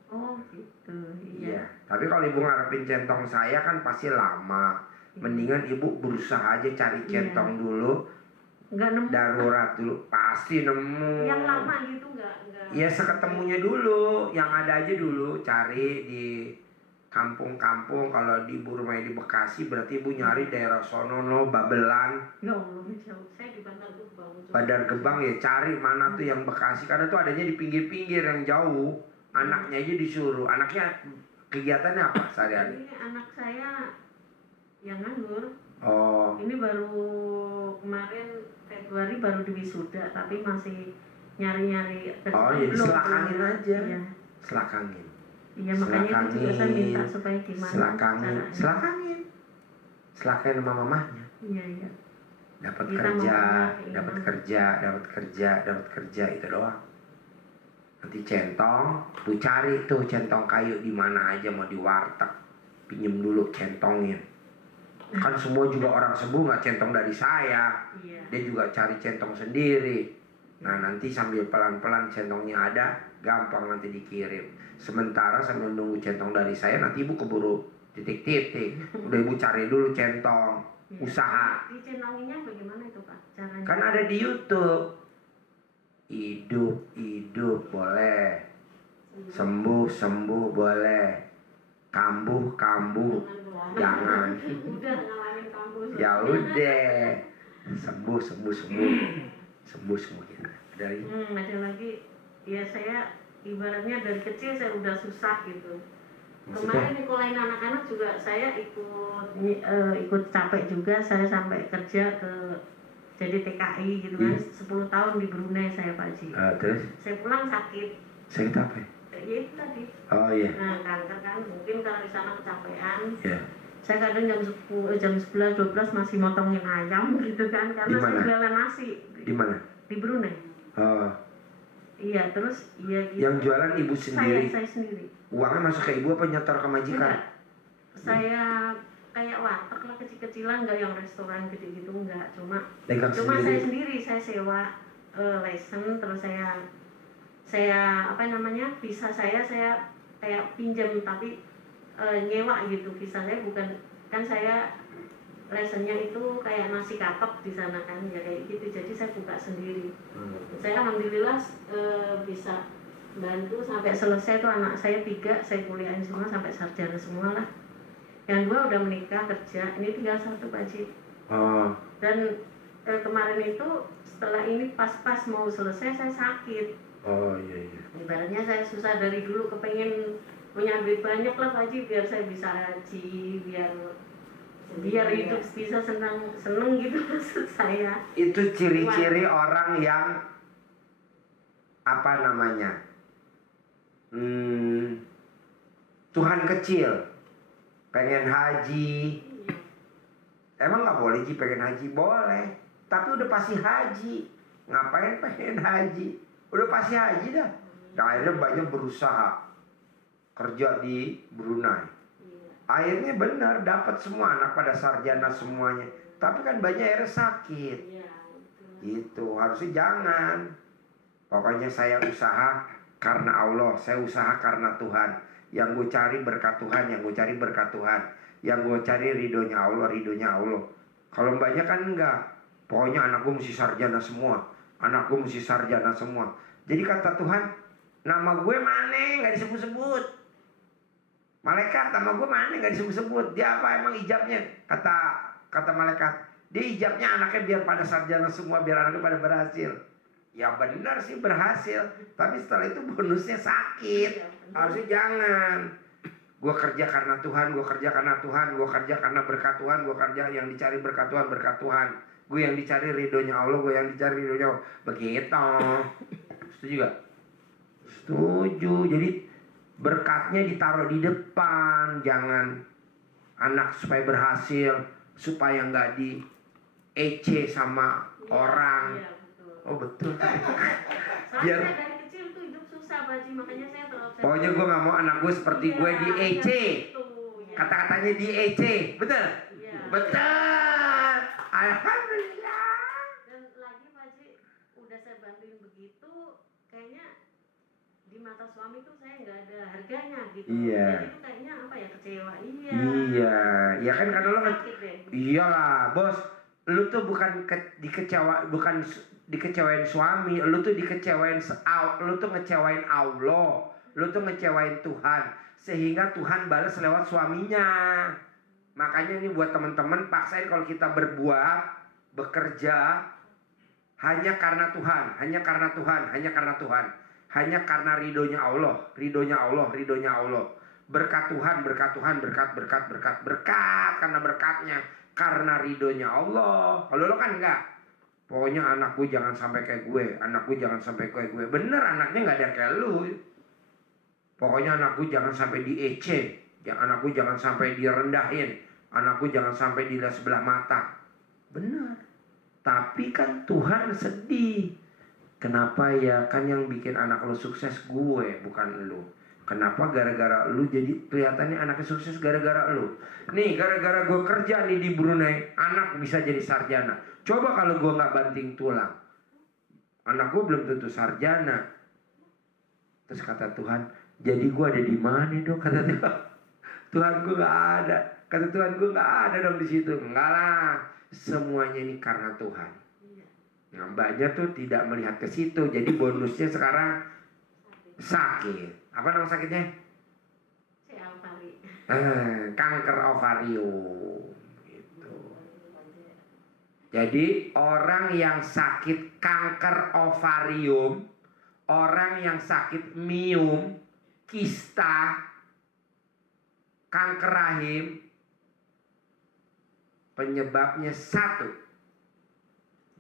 Oh, gitu. Iya. Iya. Tapi kalau ibu ngarepin centong saya kan pasti lama. Mendingan ibu berusaha aja cari centong dulu, Nggak nemu. darurat dulu, pasti nemu. Yang lama gitu nggak. Ya seketemunya dulu, yang ada aja dulu, cari di kampung-kampung. Kalau di ibu rumahnya di Bekasi, berarti ibu nyari daerah Sonono, Babelan, Ya Allah, jauh. Saya di Bantar Gebang. Badar Gebang ya, cari mana tuh yang Bekasi. Karena tuh adanya di pinggir-pinggir yang jauh. Anaknya aja disuruh. Anaknya kegiatannya apa sehari-hari? Ini anak saya yang nganggur. Oh, Ini baru kemarin Februari baru diwisuda, tapi masih nyari-nyari kerja. Oh, jadi Belum. selakangin aja. Iya. selakangin. Iya, makanya itu juga saya minta supaya gimana Selakangin. caranya. Selakangin. Selakangin sama mamahnya. Iya, iya. Dapat Kita kerja, mau dapat gimana? kerja, dapat kerja itu doang. Nanti centong, lu cari tuh centong kayu di mana aja, mau di warteg, pinjem dulu centongnya. Kan semua juga orang sembuh nggak centong dari saya, Iya. dia juga cari centong sendiri. Nah nanti sambil pelan-pelan centongnya ada, gampang nanti dikirim. Sementara sambil nunggu centong dari saya, nanti ibu keburu titik-titik. Udah ibu cari dulu centong, Iya. usaha. Dicenonginya bagaimana itu Pak caranya? Kan ada di YouTube. hidup boleh, sembuh boleh, kambuh jangan. Udah ngalamin kampus. Ya udah, sembuh semuanya. Dari Ada lagi, ya saya ibaratnya dari kecil saya udah susah gitu. Kemarin nyekolahin anak-anak juga saya ikut capek juga, saya sampai kerja jadi TKI gitu kan, 10 tahun di Brunei saya Pak Haji. Terus? Saya pulang sakit. Sakit apa? Ya itu tadi. Oh iya. Nah kanker kan, mungkin karena di sana kecapean. Iya. Saya kadang jam 11, 12 masih motongin ayam gitu kan, karena saya jualan nasi. Di mana? Di Brunei. Oh. Iya, terus iya gitu. Yang jualan ibu sendiri? Saya sendiri. Uangnya masuk ke ibu apa nyetor ke majikan? Enggak. Saya kayak warteg lah kecil-kecilan, enggak yang restoran gede gitu, enggak. Cuma sendiri. Saya sendiri, saya sewa lesson, terus saya apa namanya, visa saya kayak pinjam tapi nyewa gitu. Visa saya bukan, kan saya lessonnya itu kayak nasi kapok di sana kan, ya kayak gitu. Jadi saya buka sendiri. Saya alhamdulillah bisa bantu sampai selesai tuh anak saya 3, saya kuliahin semua sampai sarjana semua lah. Yang 2 udah menikah kerja, ini tinggal 1 Pak Haji. Oh. Dan kemarin itu setelah ini pas mau selesai saya sakit. Oh iya. Ibaratnya saya susah dari dulu, kepengen punya duit banyak lah Pak Haji biar saya bisa haji, biar hidup bisa seneng gitu maksud saya. Itu ciri-ciri orang yang apa namanya? Tuhan kecil, pengen haji. Emang nggak boleh sih pengen haji? Boleh, tapi udah pasti haji. Ngapain pengen haji? Udah pasti haji dah. Nah, akhirnya banyak berusaha kerja di Brunei. Akhirnya benar dapat semua, anak pada sarjana semuanya. Tapi kan banyak akhirnya sakit. Gitu, harusnya jangan. Pokoknya saya usaha karena Allah, saya usaha karena Tuhan. Yang gue cari berkat Tuhan, yang gue cari berkat Tuhan. Yang gue cari ridhonya Allah. Kalau banyak kan enggak. Pokoknya anak gue mesti sarjana semua. Jadi kata Tuhan, nama gue mana nggak disebut-sebut. Malaikat nama gue mana nggak disebut-sebut. Dia apa emang ijabnya? Kata malaikat, dia ijabnya anaknya biar pada sarjana semua, biar anaknya pada berhasil. Ya benar sih berhasil, tapi setelah itu bonusnya sakit. Harusnya jangan. Gue kerja karena Tuhan, gue kerja karena berkat Tuhan, gue kerja yang dicari berkat Tuhan. Gue yang dicari ridhonya Allah, begitu. Setuju gak? Setuju. Jadi berkatnya ditaruh di depan, jangan anak supaya berhasil, supaya nggak di EC sama orang. Iya, betul. Oh betul. Soalnya saya dari kecil tuh hidup susah Pak Haji, makanya saya terobsesi. Pokoknya gue nggak mau anak gue seperti gue di EC. Kata-katanya di EC, betul? Iya. Betul. Alhamdulillah. Dan lagi Pak Haji, udah saya bantuin begitu, kayaknya di mata suami tuh saya nggak ada harganya gitu. Iya. Jadi itu kayaknya apa ya, kecewa. Iya, ya kan karena lo deh. iyalah bos, lu tuh bukan dikecewain suami, lu tuh lu tuh ngecewain Allah, lu tuh ngecewain Tuhan, sehingga Tuhan balas lewat suaminya. Makanya ini buat teman-teman, paksain kalau kita berbuat, bekerja hanya karena Tuhan, hanya karena ridhonya Allah. Berkat Tuhan, berkat karena berkatnya, karena ridhonya Allah. Kalau lo kan enggak. Pokoknya anak gue jangan sampai kayak gue, Bener, anaknya nggak ada kayak lu. Pokoknya anak gue jangan sampai di EC, anak gue jangan sampai direndahin, anak gue jangan sampai dilihat sebelah mata. Bener. Tapi kan Tuhan sedih. Kenapa ya? Kan yang bikin anak lo sukses gue, bukan lo. Kenapa gara-gara lu jadi kelihatannya anaknya sukses gara-gara lu. Nih gara-gara gue kerja nih di Brunei, anak bisa jadi sarjana. Coba kalau gue gak banting tulang, anak gue belum tentu sarjana. Terus kata Tuhan, jadi gue ada di mana dong? Kata Tuhan, Tuhan gue gak ada. Kata Tuhan gue gak ada dong di situ. Enggak lah, semuanya ini karena Tuhan. Nah, mbaknya tuh tidak melihat ke situ. Jadi bonusnya sekarang sakit. Apa nama sakitnya? Kanker ovarium. Gitu. Jadi orang yang sakit kanker ovarium, orang yang sakit miom, kista, kanker rahim, penyebabnya satu,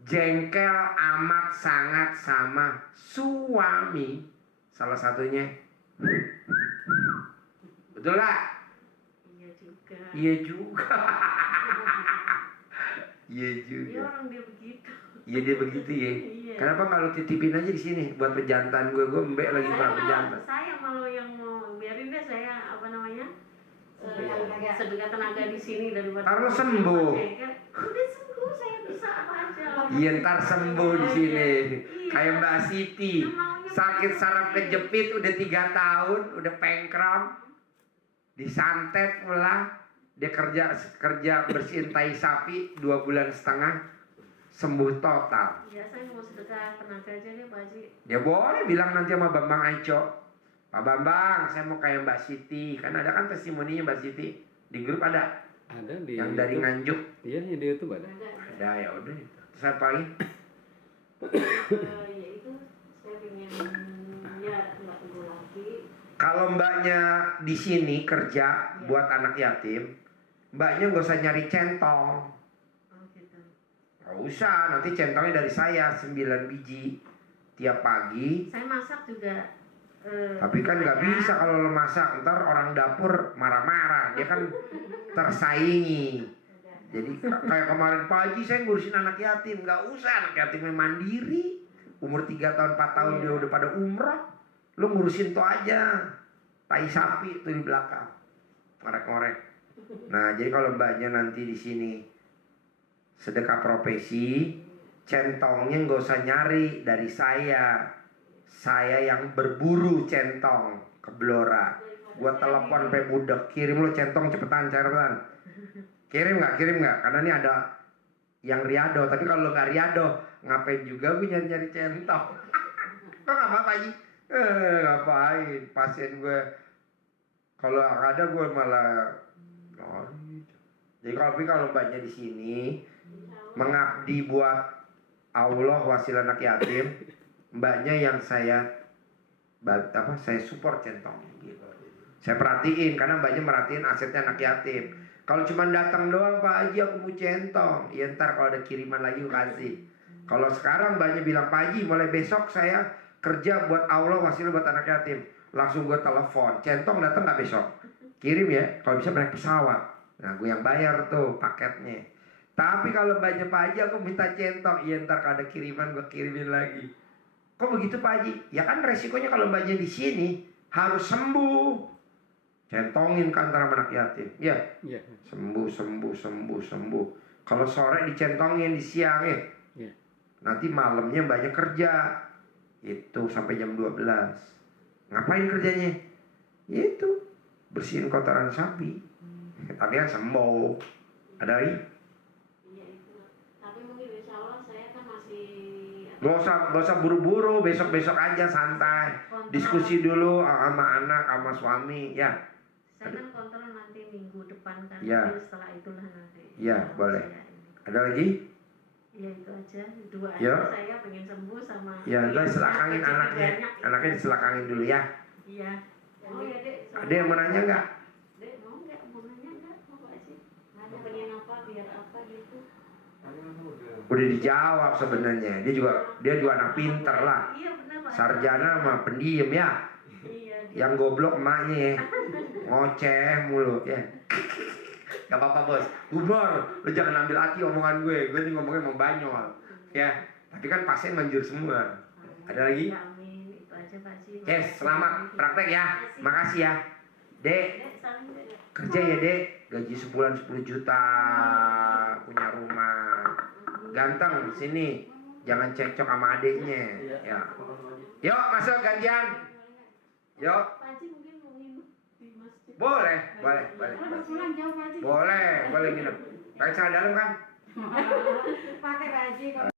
jengkel amat sangat sama suami. Salah satunya, betul lah? Iya juga. Iya juga. Iya juga. Iya orang dia begitu. Iya dia begitu ya. Iya. Kenapa nggak lo titipin aja di sini buat pejantan gue mbek lagi kurang pejantan. Saya malah yang mau biarin deh saya apa namanya Iya. sedekah tenaga di sini daripada. Ntar lo sembuh. Udah sembuh saya bisa apa aja. Iya ntar sembuh di sini. Iya. Kayak Mbak Siti, sakit saraf kejepit udah 3 tahun, udah pengkram, disantet pula. Dia kerja bersihin tai sapi 2,5 bulan, sembuh total. Ya saya mau sedekah tenaga aja nih Pak Haji. Dia boleh bilang nanti sama Bambang Aico, Pak Bambang, saya mau kayak Mbak Siti. Kan ada kan testimoninya Mbak Siti di grup ada. Ada di Yang dari YouTube. Nganjuk. Iya, di YouTube ada. Ada ya udah itu. Terus apa lagi? Ya itu saya pengen ya nggak tunggu lagi. Kalau mbaknya di sini kerja buat anak yatim, mbaknya nggak usah nyari centong. Oh gitu. Nggak usah, nanti centongnya dari saya 9 biji tiap pagi. Saya masak juga. Tapi kan nggak bisa kalau lo masak, ntar orang dapur marah-marah, dia kan tersaingi. Jadi kayak kemarin pagi saya ngurusin anak yatim, nggak usah, anak yatimnya mandiri, umur 3 tahun 4 tahun dia udah pada umrah, lo ngurusin tuh aja, tai sapi tuh di belakang, ngorek-ngorek. Nah jadi kalau mbaknya nanti di sini sedekah profesi, centongnya nggak usah nyari dari saya yang berburu centong ke Blora. Gua telepon pe budak, kirim lo centong cepetan. Kirim nggak? Karena ini ada yang riado. Tapi kalau lo nggak riado, ngapain juga gue nyari centong? Kok nggak apa-apa Ji? Ngapain? Pasien gue kalau ada gue malah lari. Jadi kalau mbaknya di sini mengabdi buat Allah wasilah anak yatim, mbaknya yang saya support centong gitu. Saya perhatiin karena mbaknya merhatiin asetnya anak yatim. Kalau cuma datang doang Pak Haji aku mau centong, ya ntar kalau ada kiriman lagi aku kasih. Kalau sekarang mbaknya bilang Pak Haji mulai besok saya kerja buat Allah wasilah buat anak yatim, langsung gue telepon, centong datang nggak besok? Kirim ya, kalau bisa naik pesawat. Nah gue yang bayar tuh paketnya. Tapi kalau mbaknya Pak Haji aku minta centong, ya ntar kalau ada kiriman gue kirimin lagi. Kok begitu Pak Haji? Ya kan resikonya kalau mbaknya di sini harus sembuh. Centongin kan antara anak yatim. Ya. Iya. Sembuh. Kalau sore dicentongin di siang ya. Iya. Nanti malamnya mbaknya kerja. Itu sampai jam 12. Ngapain kerjanya? Itu bersihin kotoran sapi. Tapi kan sembuh. Ada lagi? Iya itu. Tapi mungkin insya Allah saya kan masih. Gak usah buru-buru, besok-besok aja santai. Diskusi dulu sama anak, sama suami, ya. Saya kan kontrol nanti minggu depan kan. Ya. Jadi setelah itulah nanti. Ya, boleh. Saya ini. Ada lagi? Ya itu aja, 2 aja. Ya. Saya pengen sembuh sama. Ya, ntar selakangin anaknya. Anaknya diselakangin dulu ya. Iya. Oh ya Dek. Ada yang mau nanya nggak? Dek mau nggak? Mau nanya nggak? Mau Pak Haji? Mau pengen apa? Biar apa gitu? Udah dijawab sebenarnya. Dia juga anak pinter lah. Iya benar Pak. Sarjana mah pendiam ya. Iya. Yang goblok emaknya ya. Ngoceh mulu ya. Gak apa-apa bos, humor. Lu jangan ambil hati omongan gue. Gue ini ngomongnya mau banyol ya. Tapi kan pasien manjur semua. Ada lagi? Ya, amin. Itu aja Pak Haji. Yes, selamat praktek ya. Makasih ya. Dek, Dek, salim Dek. kerja ya dek. Gaji sebulan 10 juta. Punya rumah. Ganteng sini. Jangan cekcok sama adiknya ya. Yuk masuk gantian. Yuk. Pak Haji mungkin mau nginep di masjid. Boleh. Kalau pulang jauh Pak Haji. Boleh nginep. Pakai celana dalam kan? Pakai Pak Haji kalau